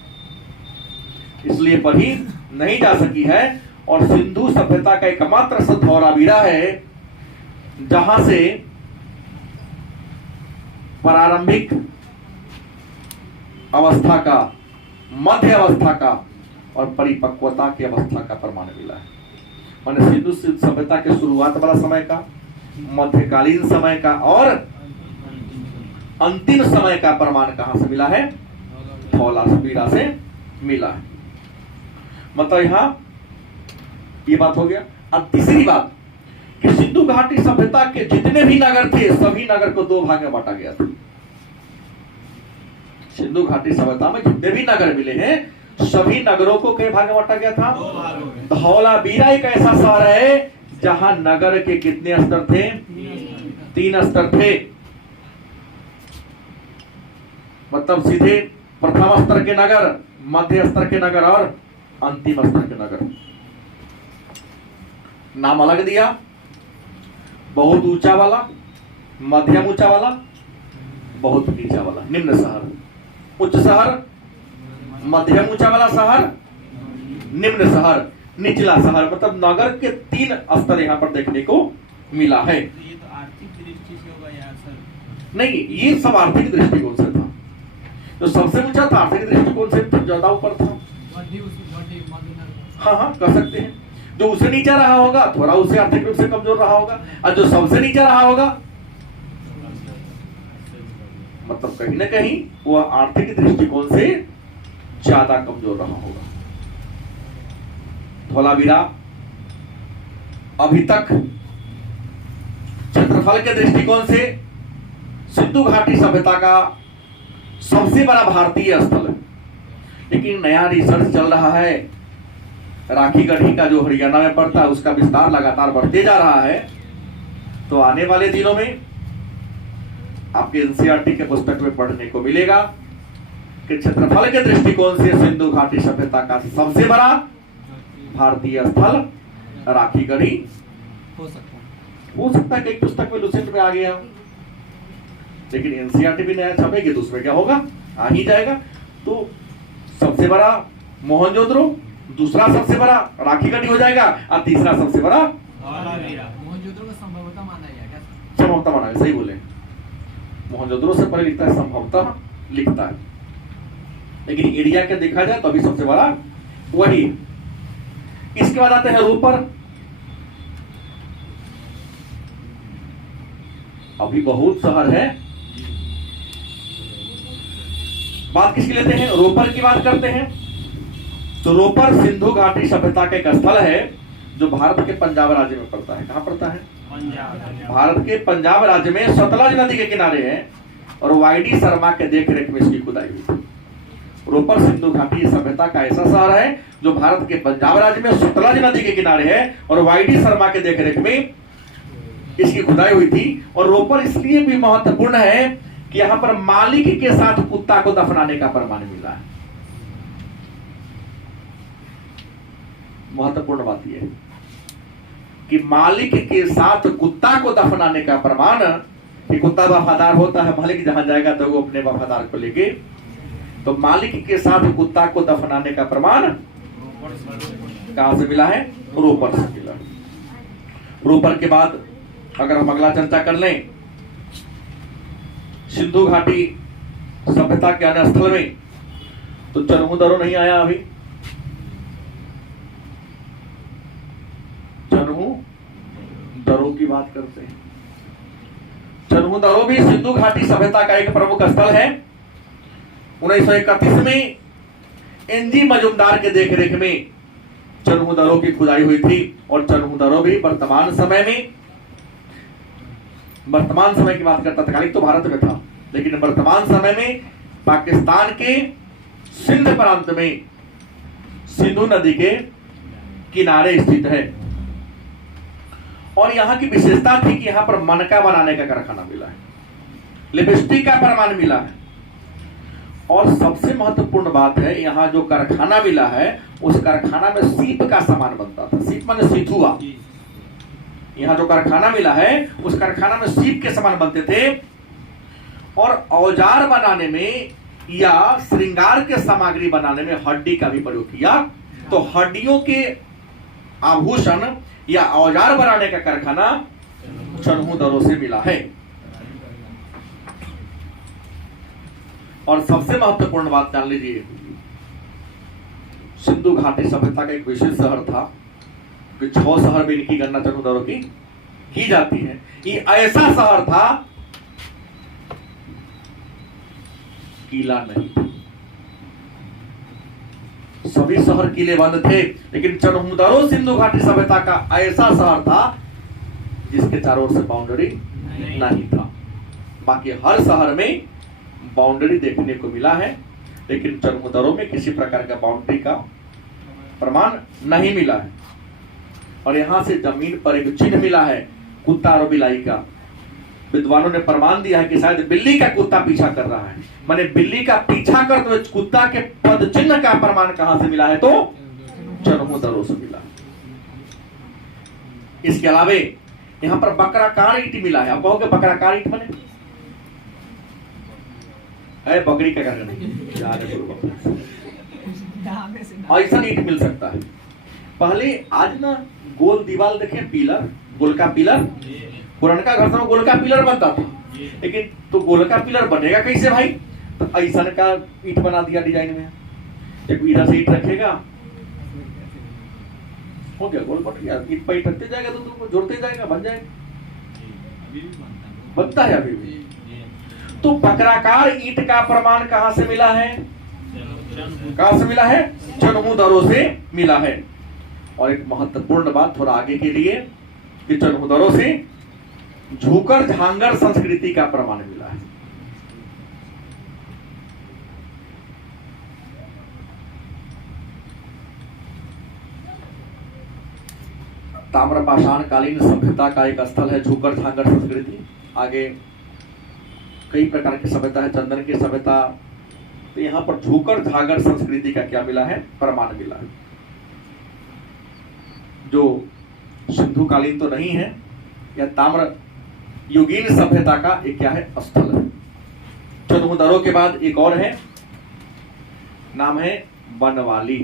इसलिए पढ़ी नहीं जा सकी है। और सिंधु सभ्यता का एकमात्र धौलावीरा है जहां से प्रारंभिक अवस्था का, मध्य अवस्था का और परिपक्वता की अवस्था का प्रमाण मिला है। माने सिंधु सभ्यता के शुरुआत वाला समय का, मध्यकालीन समय का और अंतिम समय का प्रमाण कहां से मिला है? धौलावीरा से मिला है। मतलब यहां ये बात हो गया। अब तीसरी बात कि सिंधु घाटी सभ्यता के जितने भी नगर थे, सभी नगर को दो भाग में बांटा गया था। सिंधु घाटी सभ्यता में जितने भी नगर मिले हैं, सभी नगरों को कई भाग में बांटा गया था? धौलावीरा एक ऐसा शहर है जहां नगर के कितने स्तर थे? 3 स्तर थे। मतलब सीधे प्रथम स्तर के नगर, मध्य स्तर के नगर और अंतिम स्तर के नगर। नाम अलग दिया। बहुत ऊंचा वाला, मध्यम ऊंचा वाला, बहुत नीचा वाला, निम्न शहर। उच्च शहर, मध्यम ऊंचा वाला शहर, निम्न शहर, निचला शहर। मतलब नगर के 3 स्तर यहाँ पर देखने को मिला है। ये तो आर्थिक दृष्टि से होगा यार सर। नहीं, ये सब आर्थिक दृष्टिकोण से था। जो सबसे ऊंचा था आर्थिक दृष्टिकोण से ज्यादा ऊपर था। हाँ, कह सकते हैं। जो उससे नीचा रहा होगा थोड़ा उससे आर्थिक रूप से कमजोर रहा होगा, और जो सबसे नीचा रहा होगा मतलब कहीं ना कहीं वह आर्थिक दृष्टिकोण से ज्यादा कमजोर रहा होगा। धौलावीरा अभी तक क्षेत्रफल के दृष्टिकोण से सिंधु घाटी सभ्यता का सबसे बड़ा भारतीय स्थल है। लेकिन नया रिसर्च चल रहा है, राखी गढ़ी का जो हरियाणा में पड़ता है उसका विस्तार लगातार बढ़ते जा रहा है। तो आने वाले दिनों में आपके एनसीईआरटी के पुस्तक में पढ़ने को मिलेगा कि क्षेत्रफल के दृष्टिकोण से सिंधु घाटी सभ्यता का सबसे बड़ा भारतीय स्थल राखी गढ़ी हो सकता है। कई पुस्तक में लुसेंट में आ गया, लेकिन एनसीईआरटी भी नया छपेगी तो उसमें क्या होगा? आ ही जाएगा। तो सबसे बड़ा मोहनजोदड़ो, दूसरा सबसे बड़ा राखी गढ़ी हो जाएगा और तीसरा सबसे बड़ा मोहनजोदड़ो का संभवतः माना गया क्या सर? संभवतः माना है, सही बोले। मोहनजोदड़ो से पहले लिखता है संभवतः लिखता है, लेकिन एरिया के देखा जाए तो अभी सबसे बड़ा वही। इसके बाद आते हैं रोपर। अभी बहुत शहर है। बात किसकी लेते हैं? रोपर की बात करते हैं। तो रोपर सिंधु घाटी सभ्यता का एक स्थल है जो भारत के पंजाब राज्य में पड़ता है। कहां पड़ता है? भारत के पंजाब राज्य में सतलज नदी के किनारे है और वाईडी शर्मा के देखरेख में इसकी खुदाई हुई थी। रोपर सिंधु घाटी सभ्यता का ऐसा शहर है जो भारत के पंजाब राज्य में सतलज नदी के किनारे है और वाईडी शर्मा के देखरेख में इसकी खुदाई हुई थी। और रोपर इसलिए भी महत्वपूर्ण है कि यहां पर मालिक के साथ कुत्ता को दफनाने का प्रमाण मिला है। महत्वपूर्ण बात यह है कि मालिक के साथ कुत्ता को दफनाने का प्रमाण, कि कुत्ता वफादार होता है, मालिक जहां जाएगा तो वो अपने वफादार को लेके, तो मालिक के साथ कुत्ता को दफनाने का प्रमाण कहां से मिला है? रोपर से मिला। रोपर के बाद अगर हम अगला चर्चा कर लें सिंधु घाटी सभ्यता के अन्य स्थल में, तो चरमुदरो नहीं आया अभी। चरमुदरो की बात करते हैं। चरमुदरो भी सिंधु घाटी सभ्यता का एक प्रमुख स्थल है। 1931 में एनजी मजुमदार के देखरेख में चरमुदरो की खुदाई हुई थी और चरमुदरो भी वर्तमान समय की बात करता, तत्कालिक तो भारत में था, लेकिन वर्तमान समय में पाकिस्तान के सिंध प्रांत में सिंधु नदी के किनारे स्थित है। और यहां की विशेषता थी कि यहां पर मनका बनाने का कारखाना मिला है, लिपस्टिक का प्रमाण मिला है, और सबसे महत्वपूर्ण बात है यहां जो कारखाना मिला है उस कारखाना में सीप का सामान बनता था। सीप माने सिथुआ। यहां जो कारखाना मिला है उस कारखाना में सीप के सामान बनते थे। और औजार बनाने में या श्रृंगार के सामग्री बनाने में हड्डी का भी प्रयोग किया। तो हड्डियों के आभूषण या औजार बनाने का कारखाना चरमुदरो से मिला है। और सबसे महत्वपूर्ण बात जान लीजिए, सिंधु घाटी सभ्यता का एक विशेष शहर था कि 6 शहर में इनकी गणना चरमुदरो की जाती है। ये ऐसा शहर था, किला नहीं था, सभी शहर किले बंद थे, लेकिन चरमुदरो सिंधु घाटी सभ्यता का ऐसा शहर था जिसके चारों ओर से बाउंड्री नहीं था। बाकी हर शहर में बाउंड्री देखने को मिला है, लेकिन चरमुदरो में किसी प्रकार का बाउंड्री का प्रमाण नहीं मिला है। और यहां से जमीन पर एक चिन्ह मिला है कुत्ता और बिलाई का। विद्वानों ने प्रमाण दिया है कि शायद बिल्ली का कुत्ता पीछा कर रहा है, माने बिल्ली का पीछा करते हुए कुत्ता के पद चिन्ह का प्रमाण कहां से मिला है? तो चरमुदरो से मिला। इसके अलावा यहां पर बकराकार ईंट मिला है। आप कहोगे बकराकार ईंट माने बकरी का कारण नहीं, ऐसा ईंट मिल सकता है। पहले आज ना गोल दीवार देखे, पिलर, गोलका पिलर, पुरानका घर में गोलका पिलर बनता था, लेकिन तो गोलका पिलर बनेगा कैसे भाई? तो ऐसा का ईंट बना दिया डिजाइन में, एक इधर से ईंट रखेगा, हो गया गोल बन गया। ईंट पर रखते जाएगा तो तुमको जोड़ते जाएगा, बन जाएगा, बनता है अभी भी। तो बकराकार ईंट का प्रमाण कहां से मिला है? कहां से मिला है? चरमुदरो से मिला है। और एक महत्वपूर्ण बात थोड़ा आगे के लिए कि चरमुदरो से झूकर झांगर संस्कृति का प्रमाण मिला है। ताम्रपाषाण कालीन सभ्यता का एक स्थल है झूकर झांगर संस्कृति। आगे कई प्रकार की सभ्यता है, चंदन की सभ्यता। तो यहां पर झूकर झांगर संस्कृति का क्या मिला है? प्रमाण मिला है, जो सिंधु कालीन तो नहीं है, या ताम्र युगीन सभ्यता का एक क्या है? स्थल है। चरमुदरो के बाद एक और है, नाम है बनवाली।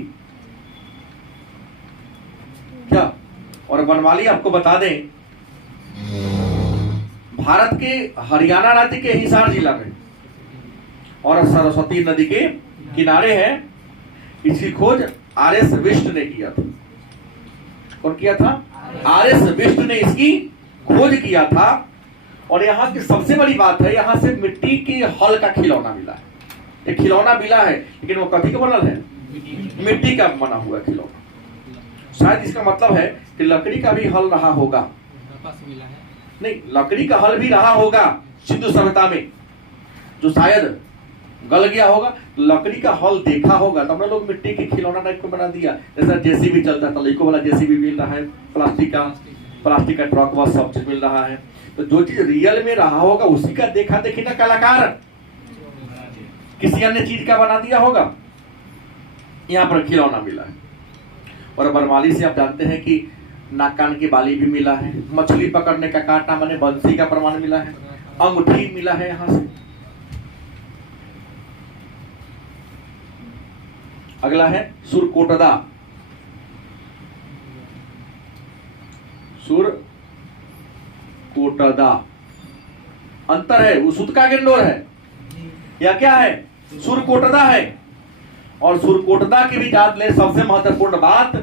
और बनवाली आपको बता दें, भारत के हरियाणा राज्य के हिसार जिला में और सरस्वती नदी के किनारे है। इसकी खोज आर.एस. बिष्ट ने किया था। कौन किया था? आर.एस. बिष्ट ने इसकी खोज किया था। और यहाँ की सबसे बड़ी बात है, यहाँ से मिट्टी की हल का खिलौना मिला है। एक खिलौना मिला है, लेकिन वो कथी का बनल है? मिट्टी का बना हुआ खिलौना। शायद इसका मतलब है कि लकड़ी का भी हल रहा होगा। मिला है नहीं, लकड़ी का हल भी रहा होगा सिंधु सभ्यता में, जो शायद गल गया होगा। लकड़ी का हल देखा होगा, तब ना लोग मिट्टी के खिलौना टाइप को बना दिया। जैसा जेसीबी चलता था, लड़कों वाला जेसीबी मिल रहा है, प्लास्टिक का ट्रक वह सब चीज मिल रहा है। तो जो चीज रियल में रहा होगा उसी का देखा देखी ना कलाकार किसी अन्य चीज का बना दिया होगा। यहाँ पर खिलौना मिला है। और बरमाली से आप जानते हैं कि नाक कान की बाली भी मिला है, मछली पकड़ने का कांटा माने बंसी का प्रमाण मिला है, अंगूठी मिला है यहाँ से। अगला है सुरकोटदा। सुरकोटदा अंतर है, वो सुत का गेंडोर है या क्या है? सुरकोटदा है। और सुरकोटदा की भी याद ले, सबसे महत्वपूर्ण बात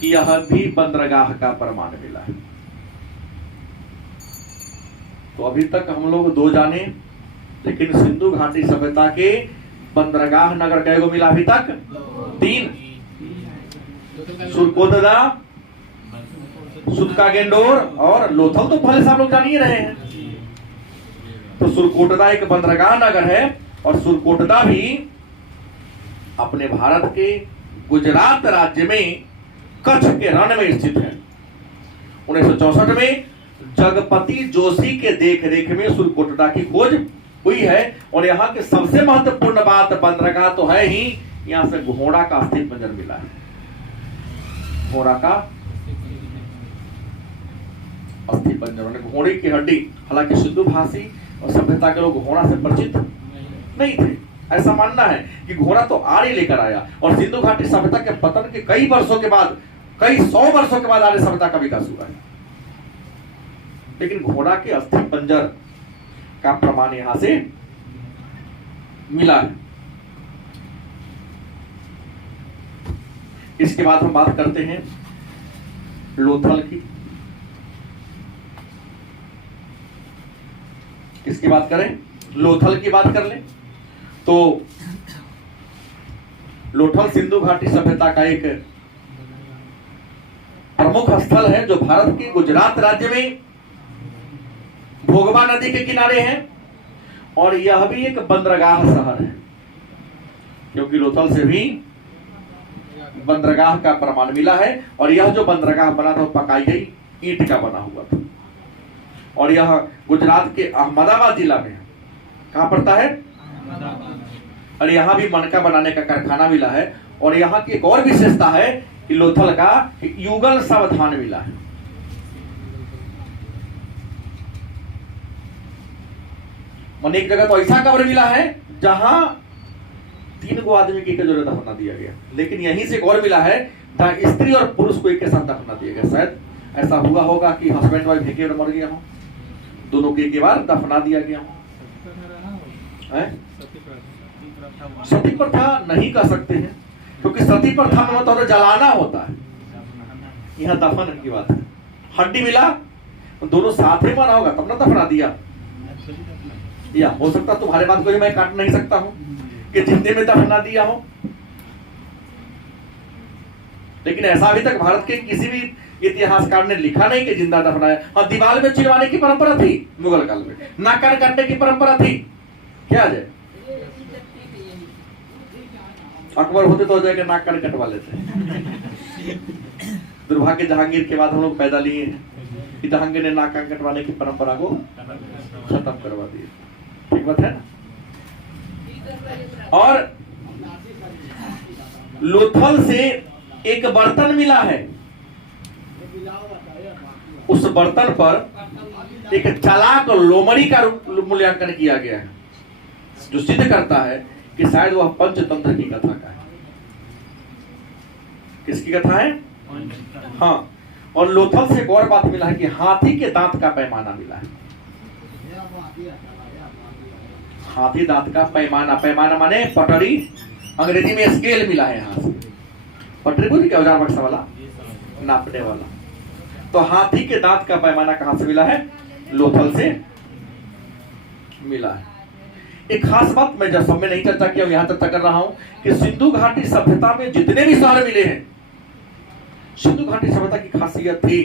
कि यह भी बंदरगाह का प्रमाण मिला है। तो अभी तक हम लोग 2 जाने, लेकिन सिंधु घाटी सभ्यता के बंदरगाह नगर कैगो मिला अभी तक? 3। सुरकोटदा, सुतका गेंडोर और लोथल तो पहले से आप लोग जान ही रहे हैं। तो सुरकोटदा एक बंदरगाह नगर है और सुरकोटदा भी अपने भारत के गुजरात राज्य में कच्छ के रण में स्थित है। 1964 में जगपति जोशी के देख रेख में सुरकोटदा की खोज हुई है। और यहाँ के सबसे महत्वपूर्ण बात, बंदरगाह तो है ही, यहाँ से घोड़ा का अस्थि पंजर मिला है। घोड़ा का अस्थि पंजर, घोड़े की हड्डी। हालांकि सिंधु भाषी और सभ्यता के लोग घोड़ा से परिचित नहीं थे। ऐसा मानना है कि घोड़ा तो आर्य लेकर आया और सिंधु घाटी सभ्यता के पतन के कई वर्षों के बाद, कई 100 वर्षों के बाद आर्य सभ्यता का विकास हुआ है। लेकिन घोड़ा के अस्थि पंजर का प्रमाण यहां से मिला है। इसके बाद हम बात करते हैं लोथल की। किसकी बात करें? लोथल की बात कर लें तो लोथल सिंधु घाटी सभ्यता का एक प्रमुख स्थल है, जो भारत के गुजरात राज्य में भोगवा नदी के किनारे है। और यह भी एक बंदरगाह शहर है, क्योंकि लोथल से भी बंदरगाह का प्रमाण मिला है। और यह जो बंदरगाह बना था वो पकाई गई ईंट का बना हुआ था। और यह गुजरात के अहमदाबाद जिला में है। कहां पड़ता है? और यहाँ भी मणका बनाने का कारखाना मिला है। और यहाँ की एक और विशेषता है कि लोथल का युगल सावधान मिला है। मन एक जगह तो ऐसा कब्र मिला है जहां 3 गो आदमी की जरूरत दफना दिया गया, लेकिन यहीं से एक और मिला है जहां स्त्री और पुरुष को एक के साथ दफना दिया गया। शायद ऐसा हुआ होगा कि हस्बैंड वाइफ एक मर गया हो, दोनों के एक बार दफना दिया गया हो। सती प्रथा नहीं कर सकते हैं, क्योंकि सती प्रथा में मतलब जलाना होता है। यहाँ दफन की बात है। हड्डी मिला, दोनों साथ ही मरा होगा तब ना दफना दिया। या हो सकता तुम्हारे बात को मैं काट नहीं सकता हूं कि जिंदे में दफना दिया हो, लेकिन ऐसा अभी तक भारत के किसी भी इतिहासकार ने लिखा नहीं कि जिंदा दफनाया। हाँ, दीवार में चिरवाने की परंपरा थी मुगल काल में, नाक कान काटने की परंपरा थी। क्या है, अकबर होते तो हो जाएगा नाक कान कटवा लेते। दुर्भाग्य जहांगीर के बाद हम लोग पैदा लिए हैं कि जहांगीर ने नाक कान कटवाने की परंपरा को खत्म करवा दी। ठीक बात है ना। और लोथल से एक बर्तन मिला है, उस बर्तन पर एक चालाक लोमड़ी का मूल्यांकन किया गया है, जो सिद्ध करता है कि शायद वह पंचतंत्र की कथा का है। किसकी कथा है? हाँ, और लोथल से एक और बात मिला है कि हाथी के दांत का पैमाना मिला है। हाथी दांत का पैमाना, पैमाना माने पटरी, अंग्रेजी में स्केल मिला है। यहाँ से पटरी बोली क्या, औजार बक्सा वाला, नापने वाला। तो हाथी के दांत का पैमाना कहां से मिला है? लोथल से मिला है। एक खास बात मैं जब सब में नहीं चर्चा किया, यहां तक कर रहा हूं कि सिंधु घाटी सभ्यता में जितने भी शहर मिले हैं, सिंधु घाटी सभ्यता की खासियत थी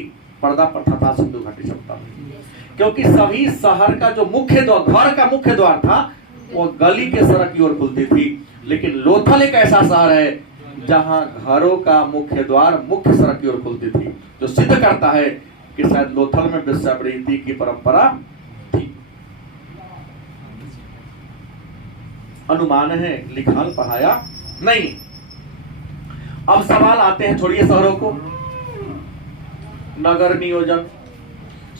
पर्दा प्रथा था सिंधु घाटी सभ्यता में, क्योंकि सभी शहर का जो मुख्य द्वार, घर का मुख्य द्वार था, वो गली के सड़क की ओर खुलती थी। लेकिन लोथल एक ऐसा शहर है जहां घरों का मुख्य द्वार मुख्य सड़क की ओर खुलती थी, जो सिद्ध करता है कि शायद लोथल में वेश्यावृत्ति की परंपरा थी। अनुमान है, लिखाल पढ़ाया नहीं। अब सवाल आते हैं, छोड़िए शहरों को, नगर नियोजन।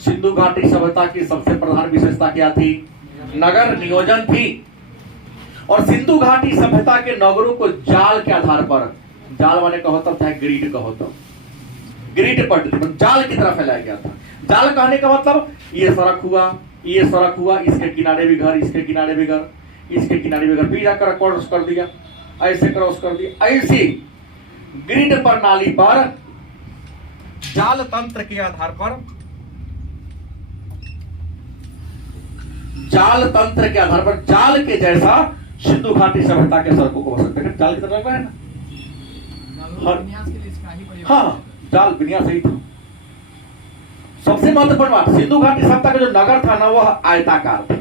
सिंधु घाटी सभ्यता की सबसे प्रधान विशेषता क्या थी? नगर नियोजन थी। और सिंधु घाटी सभ्यता के नगरों को जाल के आधार पर, जाल माने कहो तब चाहे ग्रिड कहो तब, ग्रिड पद्धति जाल की तरफ फैलाया गया था। जाल कहने का मतलब ये सड़क हुआ, ये सड़क हुआ, इसके किनारे भी घर, इसके किनारे भी घर, इसके किनारे भी घर, फिर जाकर क्रॉस कर दिया, ऐसे क्रॉस कर दिया, ऐसी ग्रिड प्रणाली पर, जाल तंत्र के आधार पर, जाल तंत्र के आधार पर, जाल के जैसा सिंधु घाटी सभ्यता के सड़कों को बसते हैं। जाल की तरह है ना, हाँ, जाल विन्यास ही था। सबसे महत्वपूर्ण बात, सिंधु घाटी सभ्यता का जो नगर था ना, वह आयताकार था।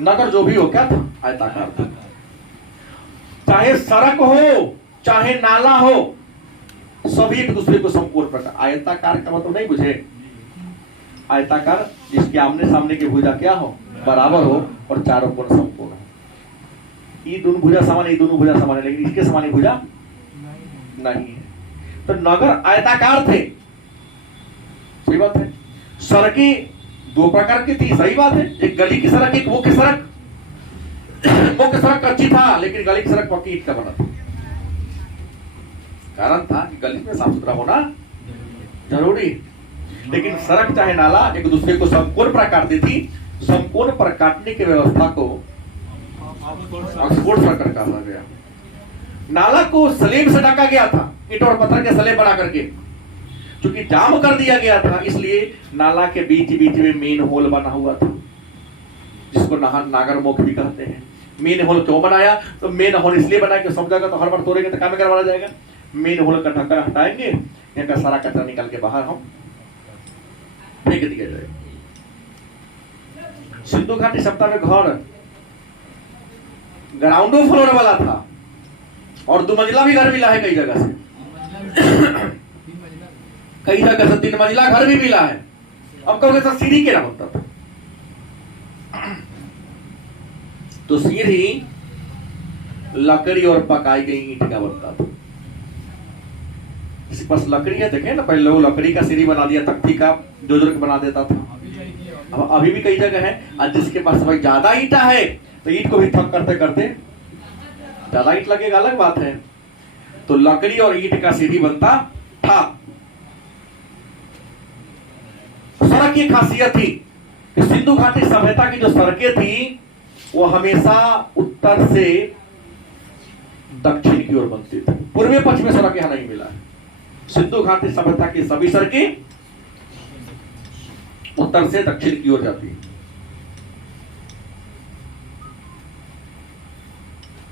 नगर जो भी हो, क्या था? आयताकार था। चाहे सड़क हो, चाहे नाला हो, सभी एक दूसरे को समकोण प्रकार। आयताकार का मतलब नहीं बुझे? आयताकार जिसके आमने सामने की भुजा क्या हो? बराबर हो और चारों कोण समकोण हो। ये दोनों भुजा समान है, ये दोनों भुजा समान है, लेकिन इसके समान भुजा नहीं है। तो नगर आयताकार थे, सही बात है। सड़कें दो प्रकार की थी, सही बात है। एक गली की सड़क, एक मुख्य सड़क। मुख्य सड़क कच्ची था, लेकिन गली की सड़क पक्की ईंट का बना था। कारण था कि गली में साफ सुथरा होना जरूरी। लेकिन सड़क चाहे नाला एक दूसरे को समकोण पर काटती थी। समकोण पर काटने की व्यवस्था को ऑक्सफोर्ड सर्कल कहा गया। नाला को स्लेब से ढका गया था, ईंट और पत्थर के स्लेब बना करके। क्योंकि जाम कर दिया गया था, इसलिए नाला के बीच बीच में मेन होल बना हुआ था, जिसको नागरमुख भी कहते हैं। मेन होल क्यों बनाया? तो मेन होल इसलिए बनाया कि सब जगह तो हर बार तोड़ेंगे तो काम करवाया जाएगा। मेन होल का ढक्कन हटाएंगे, यहाँ का सारा कचरा निकाल के बाहर हम फेंक दिया जाएगा। सिंधु घाटी सभ्यता में घर ग्राउंडो फ्लोर वाला था, और 2 मंजिला भी घर मिला है कई जगह से। कई जगह से 3 मंजिला घर भी मिला है। अब कहोगे सर सीढ़ी क्या होता था? तो सीढ़ी लकड़ी और पकाई गई ईंट का बनता था। किसी पास लकड़ी है, देखे ना, पहले लोग लकड़ी का सीढ़ी बना दिया, तख्ती का बुजुर्ग बना देता था। अब अभी भी कई जगह है। आज जिसके पास भाई ज्यादा ईंटा है, तो ईंट को भी थक करते करते ज्यादा ईंट लगेगा, अलग बात है। तो लकड़ी और ईंट का सीढ़ी बनता था। सड़क की खासियत थी कि सिंधु घाटी सभ्यता की जो सड़कें थी, वो हमेशा उत्तर से दक्षिण की ओर बनती थी। पूर्वी पश्चिमी सड़क यहां नहीं मिला है। सिंधु घाटी सभ्यता की सभी सड़कें उत्तर से दक्षिण की ओर जाती है।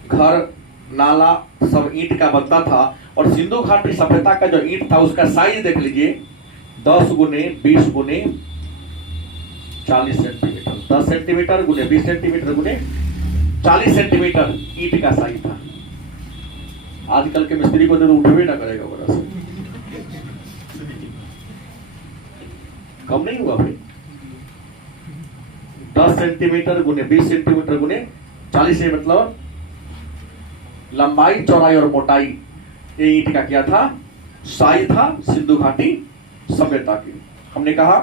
घर, नाला सब ईंट का बनता था। और सिंधु घाटी सभ्यता का जो ईंट था, उसका साइज देख लीजिए, 10 गुने 20 गुने 40 सेंटीमीटर, 10 सेंटीमीटर गुने 20 सेंटीमीटर गुने 40 सेंटीमीटर ईंट का साइज था। आजकल के मिस्त्री को तो उठवे ना करेगा, बड़ा से कम नहीं हुआ भाई। 10 सेंटीमीटर गुने 20 सेंटीमीटर गुने 40 से मतलब लंबाई, चौड़ाई और मोटाई, ये ईंट का क्या था? साइज था सिंधु घाटी सभ्यता की। हमने कहा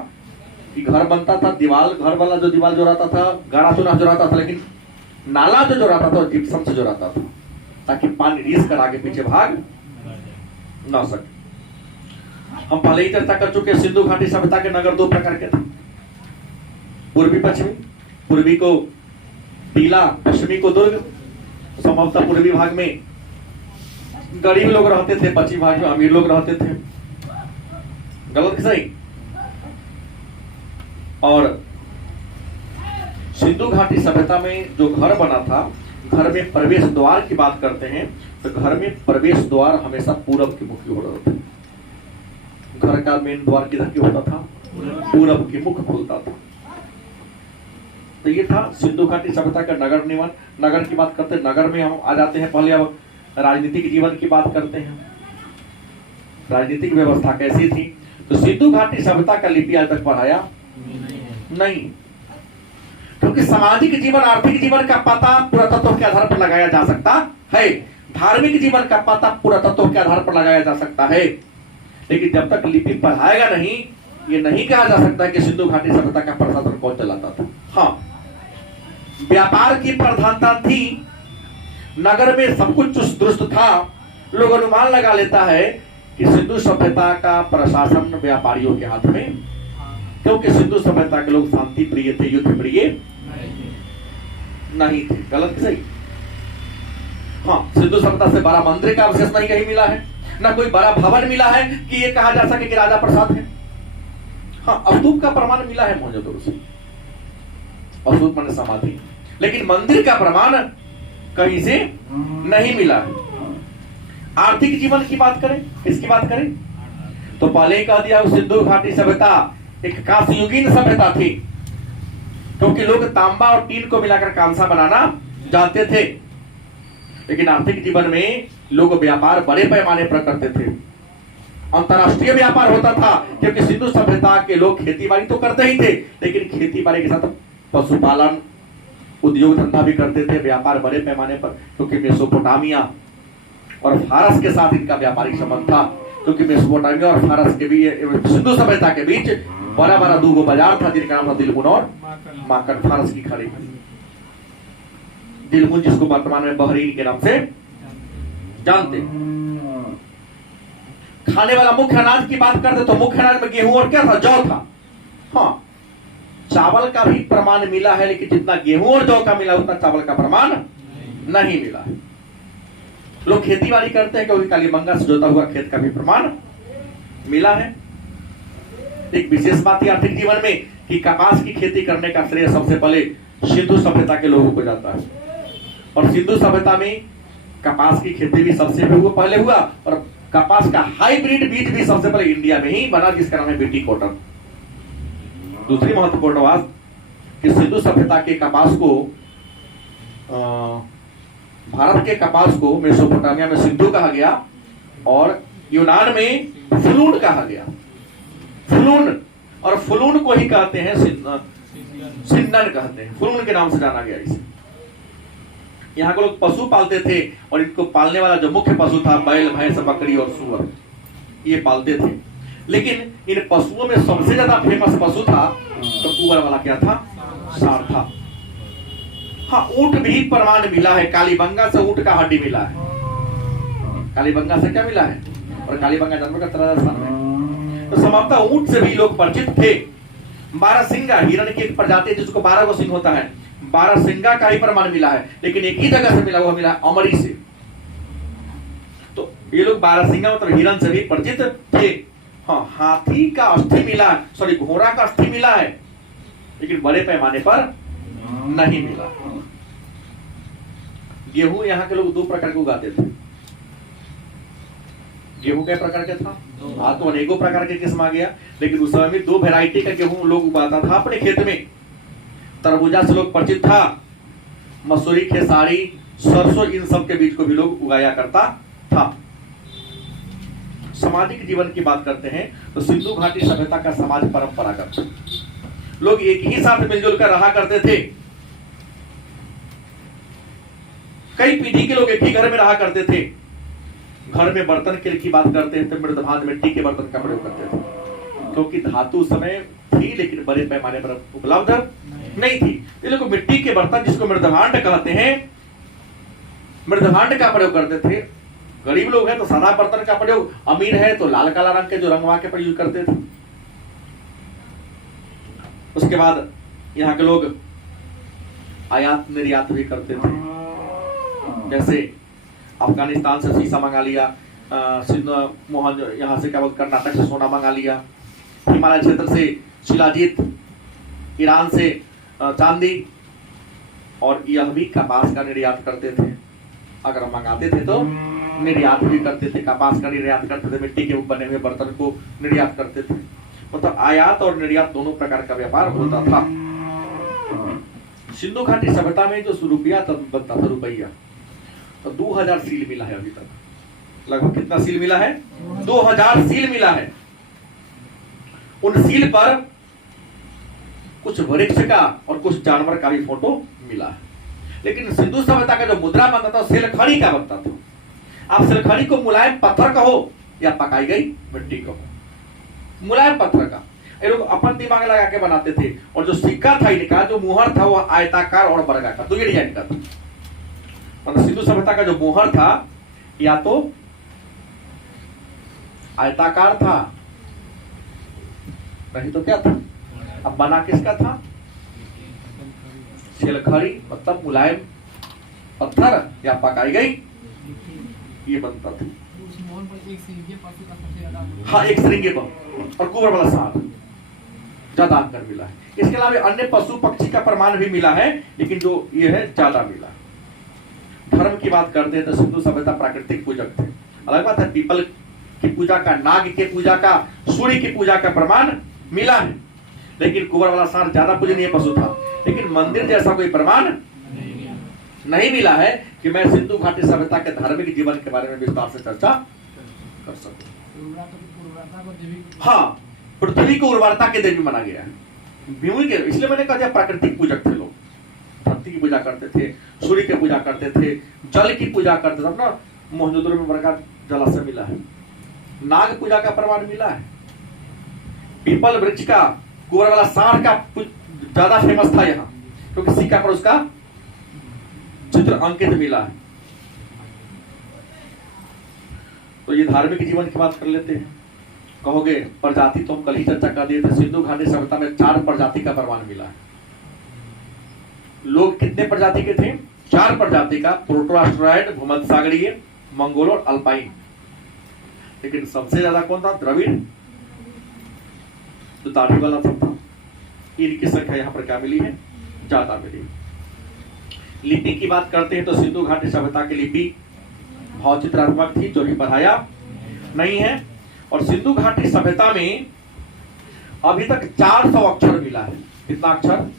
कि घर बनता था, दीवार, घर वाला जो दीवार जो रहता था, गाढ़ा चुना जो रहता था, लेकिन नाला जो रहता था जिप्सम से जो रहता था, ताकि पानी रिस कर आगे पीछे भाग ना सके। हम पहले ही चर्चा कर चुके हैं, सिंधु घाटी सभ्यता के नगर दो प्रकार के थे, पूर्वी पश्चिमी। पूर्वी को टीला, पश्चिमी को दुर्ग। संभवतः पूर्वी भाग में गरीब लोग रहते थे, पश्चिमी भाग में अमीर लोग रहते थे। गलत कि सही? और सिंधु घाटी सभ्यता में जो घर बना था, घर में प्रवेश द्वार की बात करते हैं तो घर में प्रवेश द्वार हमेशा पूरब के मुख होता था। घर का मेन द्वार किधर की होता था? पूरब के मुख खुलता था। तो ये था सिंधु घाटी सभ्यता का नगर निवन। नगर की बात करते हैं, नगर में हम आ जाते हैं। पहले अब राजनीतिक जीवन की बात करते हैं। राजनीतिक व्यवस्था कैसी थी? तो सिंधु घाटी सभ्यता का लिपि आज तक पढ़ाया नहीं, क्योंकि सामाजिक जीवन, आर्थिक जीवन का पता पुरातत्व के आधार पर लगाया जा सकता है। धार्मिक जीवन का पता पुरातत्व के आधार पर लगाया जा सकता है, लेकिन जब तक लिपि पढ़ाएगा नहीं, ये नहीं कहा जा सकता कि सिंधु घाटी सभ्यता का प्रशासन कौन चलाता था। हाँ, व्यापार की प्रधानता थी, नगर में सब कुछ चुस्त दुरुस्त था। लोग अनुमान लगा लेता है कि सिंधु सभ्यता का प्रशासन व्यापारियों के हाथ में, क्योंकि सिंधु सभ्यता के लोग शांति प्रिय थे, युद्ध प्रिय नहीं थे। गलत सही? हाँ, सिंधु सभ्यता से बड़ा मंदिर का अवशेष नहीं कहीं मिला है, ना कोई बड़ा भवन मिला है कि ये कहा जा सके कि राजा प्रसाद है। हाँ, स्तूप का प्रमाण मिला है मोहनजोदड़ो से, स्तूप माने समाधि, लेकिन मंदिर का प्रमाण कहीं से नहीं मिला है। आर्थिक जीवन की बात करें, इसकी बात करें तो पहले ही कह दिया, सिंधु घाटी सभ्यता एक कांस्ययुगीन सभ्यता थी, क्योंकि लोग तांबा और टीन को मिलाकर कांसा बनाना जानते थे। लेकिन आर्थिक जीवन में लोग व्यापार बड़े पैमाने पर करते थे, अंतरराष्ट्रीय व्यापार होता था, क्योंकि सिंधु सभ्यता के लोग खेती बाड़ी तो करते ही थे, लेकिन खेती बाड़ी के साथ पशुपालन, उद्योग धंधा भी करते थे, व्यापार बड़े पैमाने पर। क्योंकि मेसोपोटामिया और फारस के साथ इनका व्यापारिक संबंध था, क्योंकि मेसोपोटामिया और फारस के बीच, सिंधु सभ्यता के बीच बड़ा बड़ा दो बाजार था, जिनका नाम था दिलमुन और माकन। फारस की खाड़ी, दिलमुन जिसको वर्तमान में बहरीन के नाम से जानते। खाने वाला मुख्य अनाज की बात करते तो मुख्य अनाज में गेहूं और क्या था? जौ था। हाँ, चावल का भी प्रमाण मिला है, लेकिन जितना गेहूं और जौ का मिला उतना चावल का प्रमाण नहीं मिला है। लोग खेती बाड़ी करते हैं, क्योंकि कालीबंगा से जोता हुआ खेत का भी प्रमाण मिला है। एक विशेष बात आर्थिक जीवन में कि कपास की खेती करने का श्रेय सबसे पहले सिंधु सभ्यता के लोगों को जाता है, और सिंधु सभ्यता में कपास की खेती भी सबसे पहले हुआ, और कपास का हाइब्रिड बीज भी सबसे पहले इंडिया में ही बना, जिसका नाम है बीटी कॉटन। दूसरी महत्वपूर्ण बात कि सिंधु सभ्यता के कपास को, भारत के कपास को मेसोपोटामिया में सिंधु कहा गया, और यूनान में फुलून कहा गया। फुलून, और फुलून को ही कहते हैं सिंदन कहते हैं, फुलून के नाम से जाना गया इसे। यहाँ के लोग पशु पालते थे, और इनको पालने वाला जो मुख्य पशु था, बैल, भैंस, बकरी और सूअर, ये पालते थे। लेकिन इन पशुओं में सबसे ज्यादा फेमस पशु था तो ऊपर वाला क्या था? सांड था। हाँ, ऊंट भी प्रमाण मिला है, कालीबंगा से ऊंट का हड्डी मिला है। कालीबंगा से क्या मिला है? और कालीबंगा जानवर का राजस्थान में, तो संभवतः ऊंट से भी लोग परिचित थे। 12 सिंगा हिरण की एक प्रजाति जिसको 12 को सिंह होता है, 12 सिंगा का ही प्रमाण मिला है, लेकिन एक ही जगह से मिला, वो मिला अमरी से। तो ये लोग 12 सिंगा मतलब हिरण से भी परिचित थे। हाँ, हाथी का अस्थि मिला, सॉरी घोड़ा का अस्थि मिला है, लेकिन बड़े पैमाने पर नहीं मिला। गेहूं यहाँ के लोग 2 प्रकार के उगाते थे। गेहूं कई प्रकार के था? आज तो अनेकों प्रकार के किस्म आ गया, लेकिन उस समय में 2 वैरायटी का गेहूं लोग उगाता था अपने खेत में। तरबूजा से लोग परिचित था, मसूरी, खेसारी, सरसों, इन सब के बीज को भी लोग उगाया करता था। सामाजिक जीवन की बात करते हैं तो सिंधु घाटी सभ्यता का समाज परंपरागत, लोग एक ही साथ मिलजुल कर रहा करते थे। कई पीढ़ी के लोग एक ही घर में रहा करते थे। घर में बर्तन की बात करते हैं तो मृदभांत मिट्टी के बर्तन का प्रयोग करते थे, क्योंकि धातु उस समय थी लेकिन बड़े पैमाने पर उपलब्ध नहीं थी। ये लोग मिट्टी के बर्तन जिसको मृदभांड कहते हैं, मृदभांड का प्रयोग करते थे। गरीब लोग हैं तो सादा बर्तन का प्रयोग, अमीर है तो लाल काला रंग के जो रंगवा के प्रयोग करते थे। उसके बाद यहाँ के लोग आयात निर्यात भी करते थे, जैसे अफगानिस्तान से शीशा मंगा लिया, मोहन यहाँ से क्या बोलते कर्नाटक से सोना मंगा लिया, हिमालय क्षेत्र से शिलाजीत, ईरान से चांदी, और यह भी कपास का निर्यात करते थे। अगर हम मंगाते थे तो निर्यात भी करते थे, कपास का निर्यात करते थे, मिट्टी के बने हुए बर्तन को निर्यात करते थे। मतलब आयात और निर्यात दोनों प्रकार का व्यापार होता था। सिंधु घाटी सभ्यता में जो रुपया बनता था, रुपया, तो 2000 सील मिला है अभी तक। लगभग कितना सील मिला है? 2000 सील मिला है। उन सील पर कुछ वृक्ष का और कुछ जानवर का भी फोटो मिला है। लेकिन सिंधु सभ्यता का जो मुद्रा बनता था सिलखड़ी का बनता था। आप सिलखड़ी को मुलायम पत्थर कहो या पकाई गई मिट्टी कहो, मुलायम पत्थर का ये लोग अपन दिमाग लगा के बनाते थे। और जो सिक्का था इनका, जो मुहर था, वो आयताकार और वर्गाकार, तो ये डिजाइन का था। मतलब सिंधु सभ्यता का जो मुहर था या तो आयताकार था, नहीं तो क्या था? अब बना किसका था? सिलखड़ी, मतलब मुलायम पत्थर या पकाई गई, ये बनता था। हाँ, एक श्रृंगी पर और कुंवर वाला सांड ज्यादा अंतर मिला है। इसके अलावा अन्य पशु पक्षी का प्रमाण भी मिला है, लेकिन जो ये है ज्यादा मिला। धर्म की बात करते हैं तो सिंधु सभ्यता प्राकृतिक पूजक थे। अलग बात है, पीपल की पूजा का, नाग के पूजा का, सूर्य की पूजा का प्रमाण मिला है, लेकिन कुंवर वाला सांड ज्यादा पूजनीय पशु था। लेकिन मंदिर जैसा कोई प्रमाण नहीं मिला है कि मैं सिंधु घाटी सभ्यता के धार्मिक जीवन के बारे में विस्तार से चर्चा कर सकूं। हाँ, पृथ्वी को उर्वरता के देवी माना गया है। भूमि के, इसलिए मैंने कहा प्राकृतिक पूजक थे लोग। धरती की पूजा करते थे, सूर्य की पूजा करते थे, जल की पूजा करते थे। अपना मोहनजोदड़ो में बड़ा जलाशय मिला है, नाग पूजा का प्रमाण मिला है, पीपल वृक्ष का, कुंवर वाला सांड का ज्यादा फेमस था यहाँ, क्योंकि सिक्का पर उसका चित्र अंकित मिला है। तो ये धार्मिक जीवन की बात कर लेते हैं। कहोगे प्रजाति तो हम कल ही चर्चा कर दिए थे। सिंधु घाटी सभ्यता में 4 प्रजाति का प्रमाण मिला है। लोग कितने प्रजाति के थे? 4 प्रजाति का, प्रोटोरास्ट्रॉयड, भूमध्यसागरीय, मंगोल और अल्पाइन। लेकिन सबसे ज्यादा कौन था? द्रविड़, जो दाढ़ी वाला सब था। इनकी संख्या यहाँ पर क्या मिली है? ज्यादा मिली। लिपि की बात करते हैं तो सिंधु घाटी सभ्यता की लिपि भावचित्रात्मक थी, जो भी पढ़ाया नहीं है। और सिंधु घाटी सभ्यता में अभी तक 400 अक्षर मिला है। कितना अक्षर?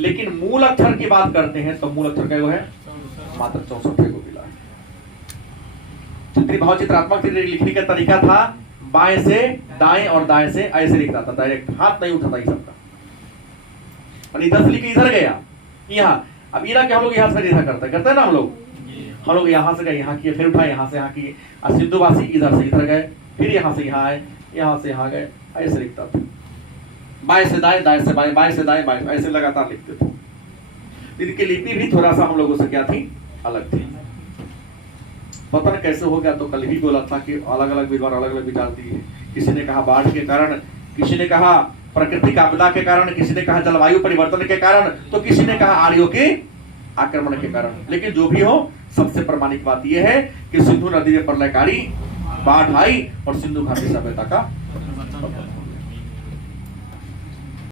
लेकिन मूल अक्षर की बात करते हैं तो मूल अक्षर क्या है? मात्र 64 को मिला है। जितनी भावचित्रात्मक लिखने का तरीका था, बाएं से दाएं और दाएं से ऐसे लिखता था, डायरेक्ट हाथ नहीं उठाता ही सबका। और इधर से लिख इधर गया, यहाँ। अब इधर के हम लोग यहाँ से इधर करते हैं ना, हम लोग यहाँ से गए, यहाँ किए, फिर उठाए, यहाँ से यहाँ किए। और सिंधुवासी इधर से इधर गए, फिर यहाँ से यहाँ आए, यहाँ से यहाँ गए, ऐसे लिखता था। बाएं से दाएं, दाएं से बाएं, बाएं से दाएं, बाएं, ऐसे लगातार लिखते थे। इनकी लिपि भी थोड़ा सा हम लोगों से क्या थी? अलग थी। पता नहीं कैसे हो गया, तो कल ही बोला था कि अलग अलग विद्वान अलग अलग विचार दिए। किसी ने कहा बाढ़ के कारण, किसी ने कहा प्राकृतिक आपदा के कारण, किसी ने कहा जलवायु परिवर्तन के कारण, तो किसी ने कहा आर्यों के आक्रमण के कारण। लेकिन जो भी हो, सबसे प्रमाणिक बात यह है कि सिंधु नदी में प्रलयकारी बाढ़ आई और सिंधु घाटी सभ्यता का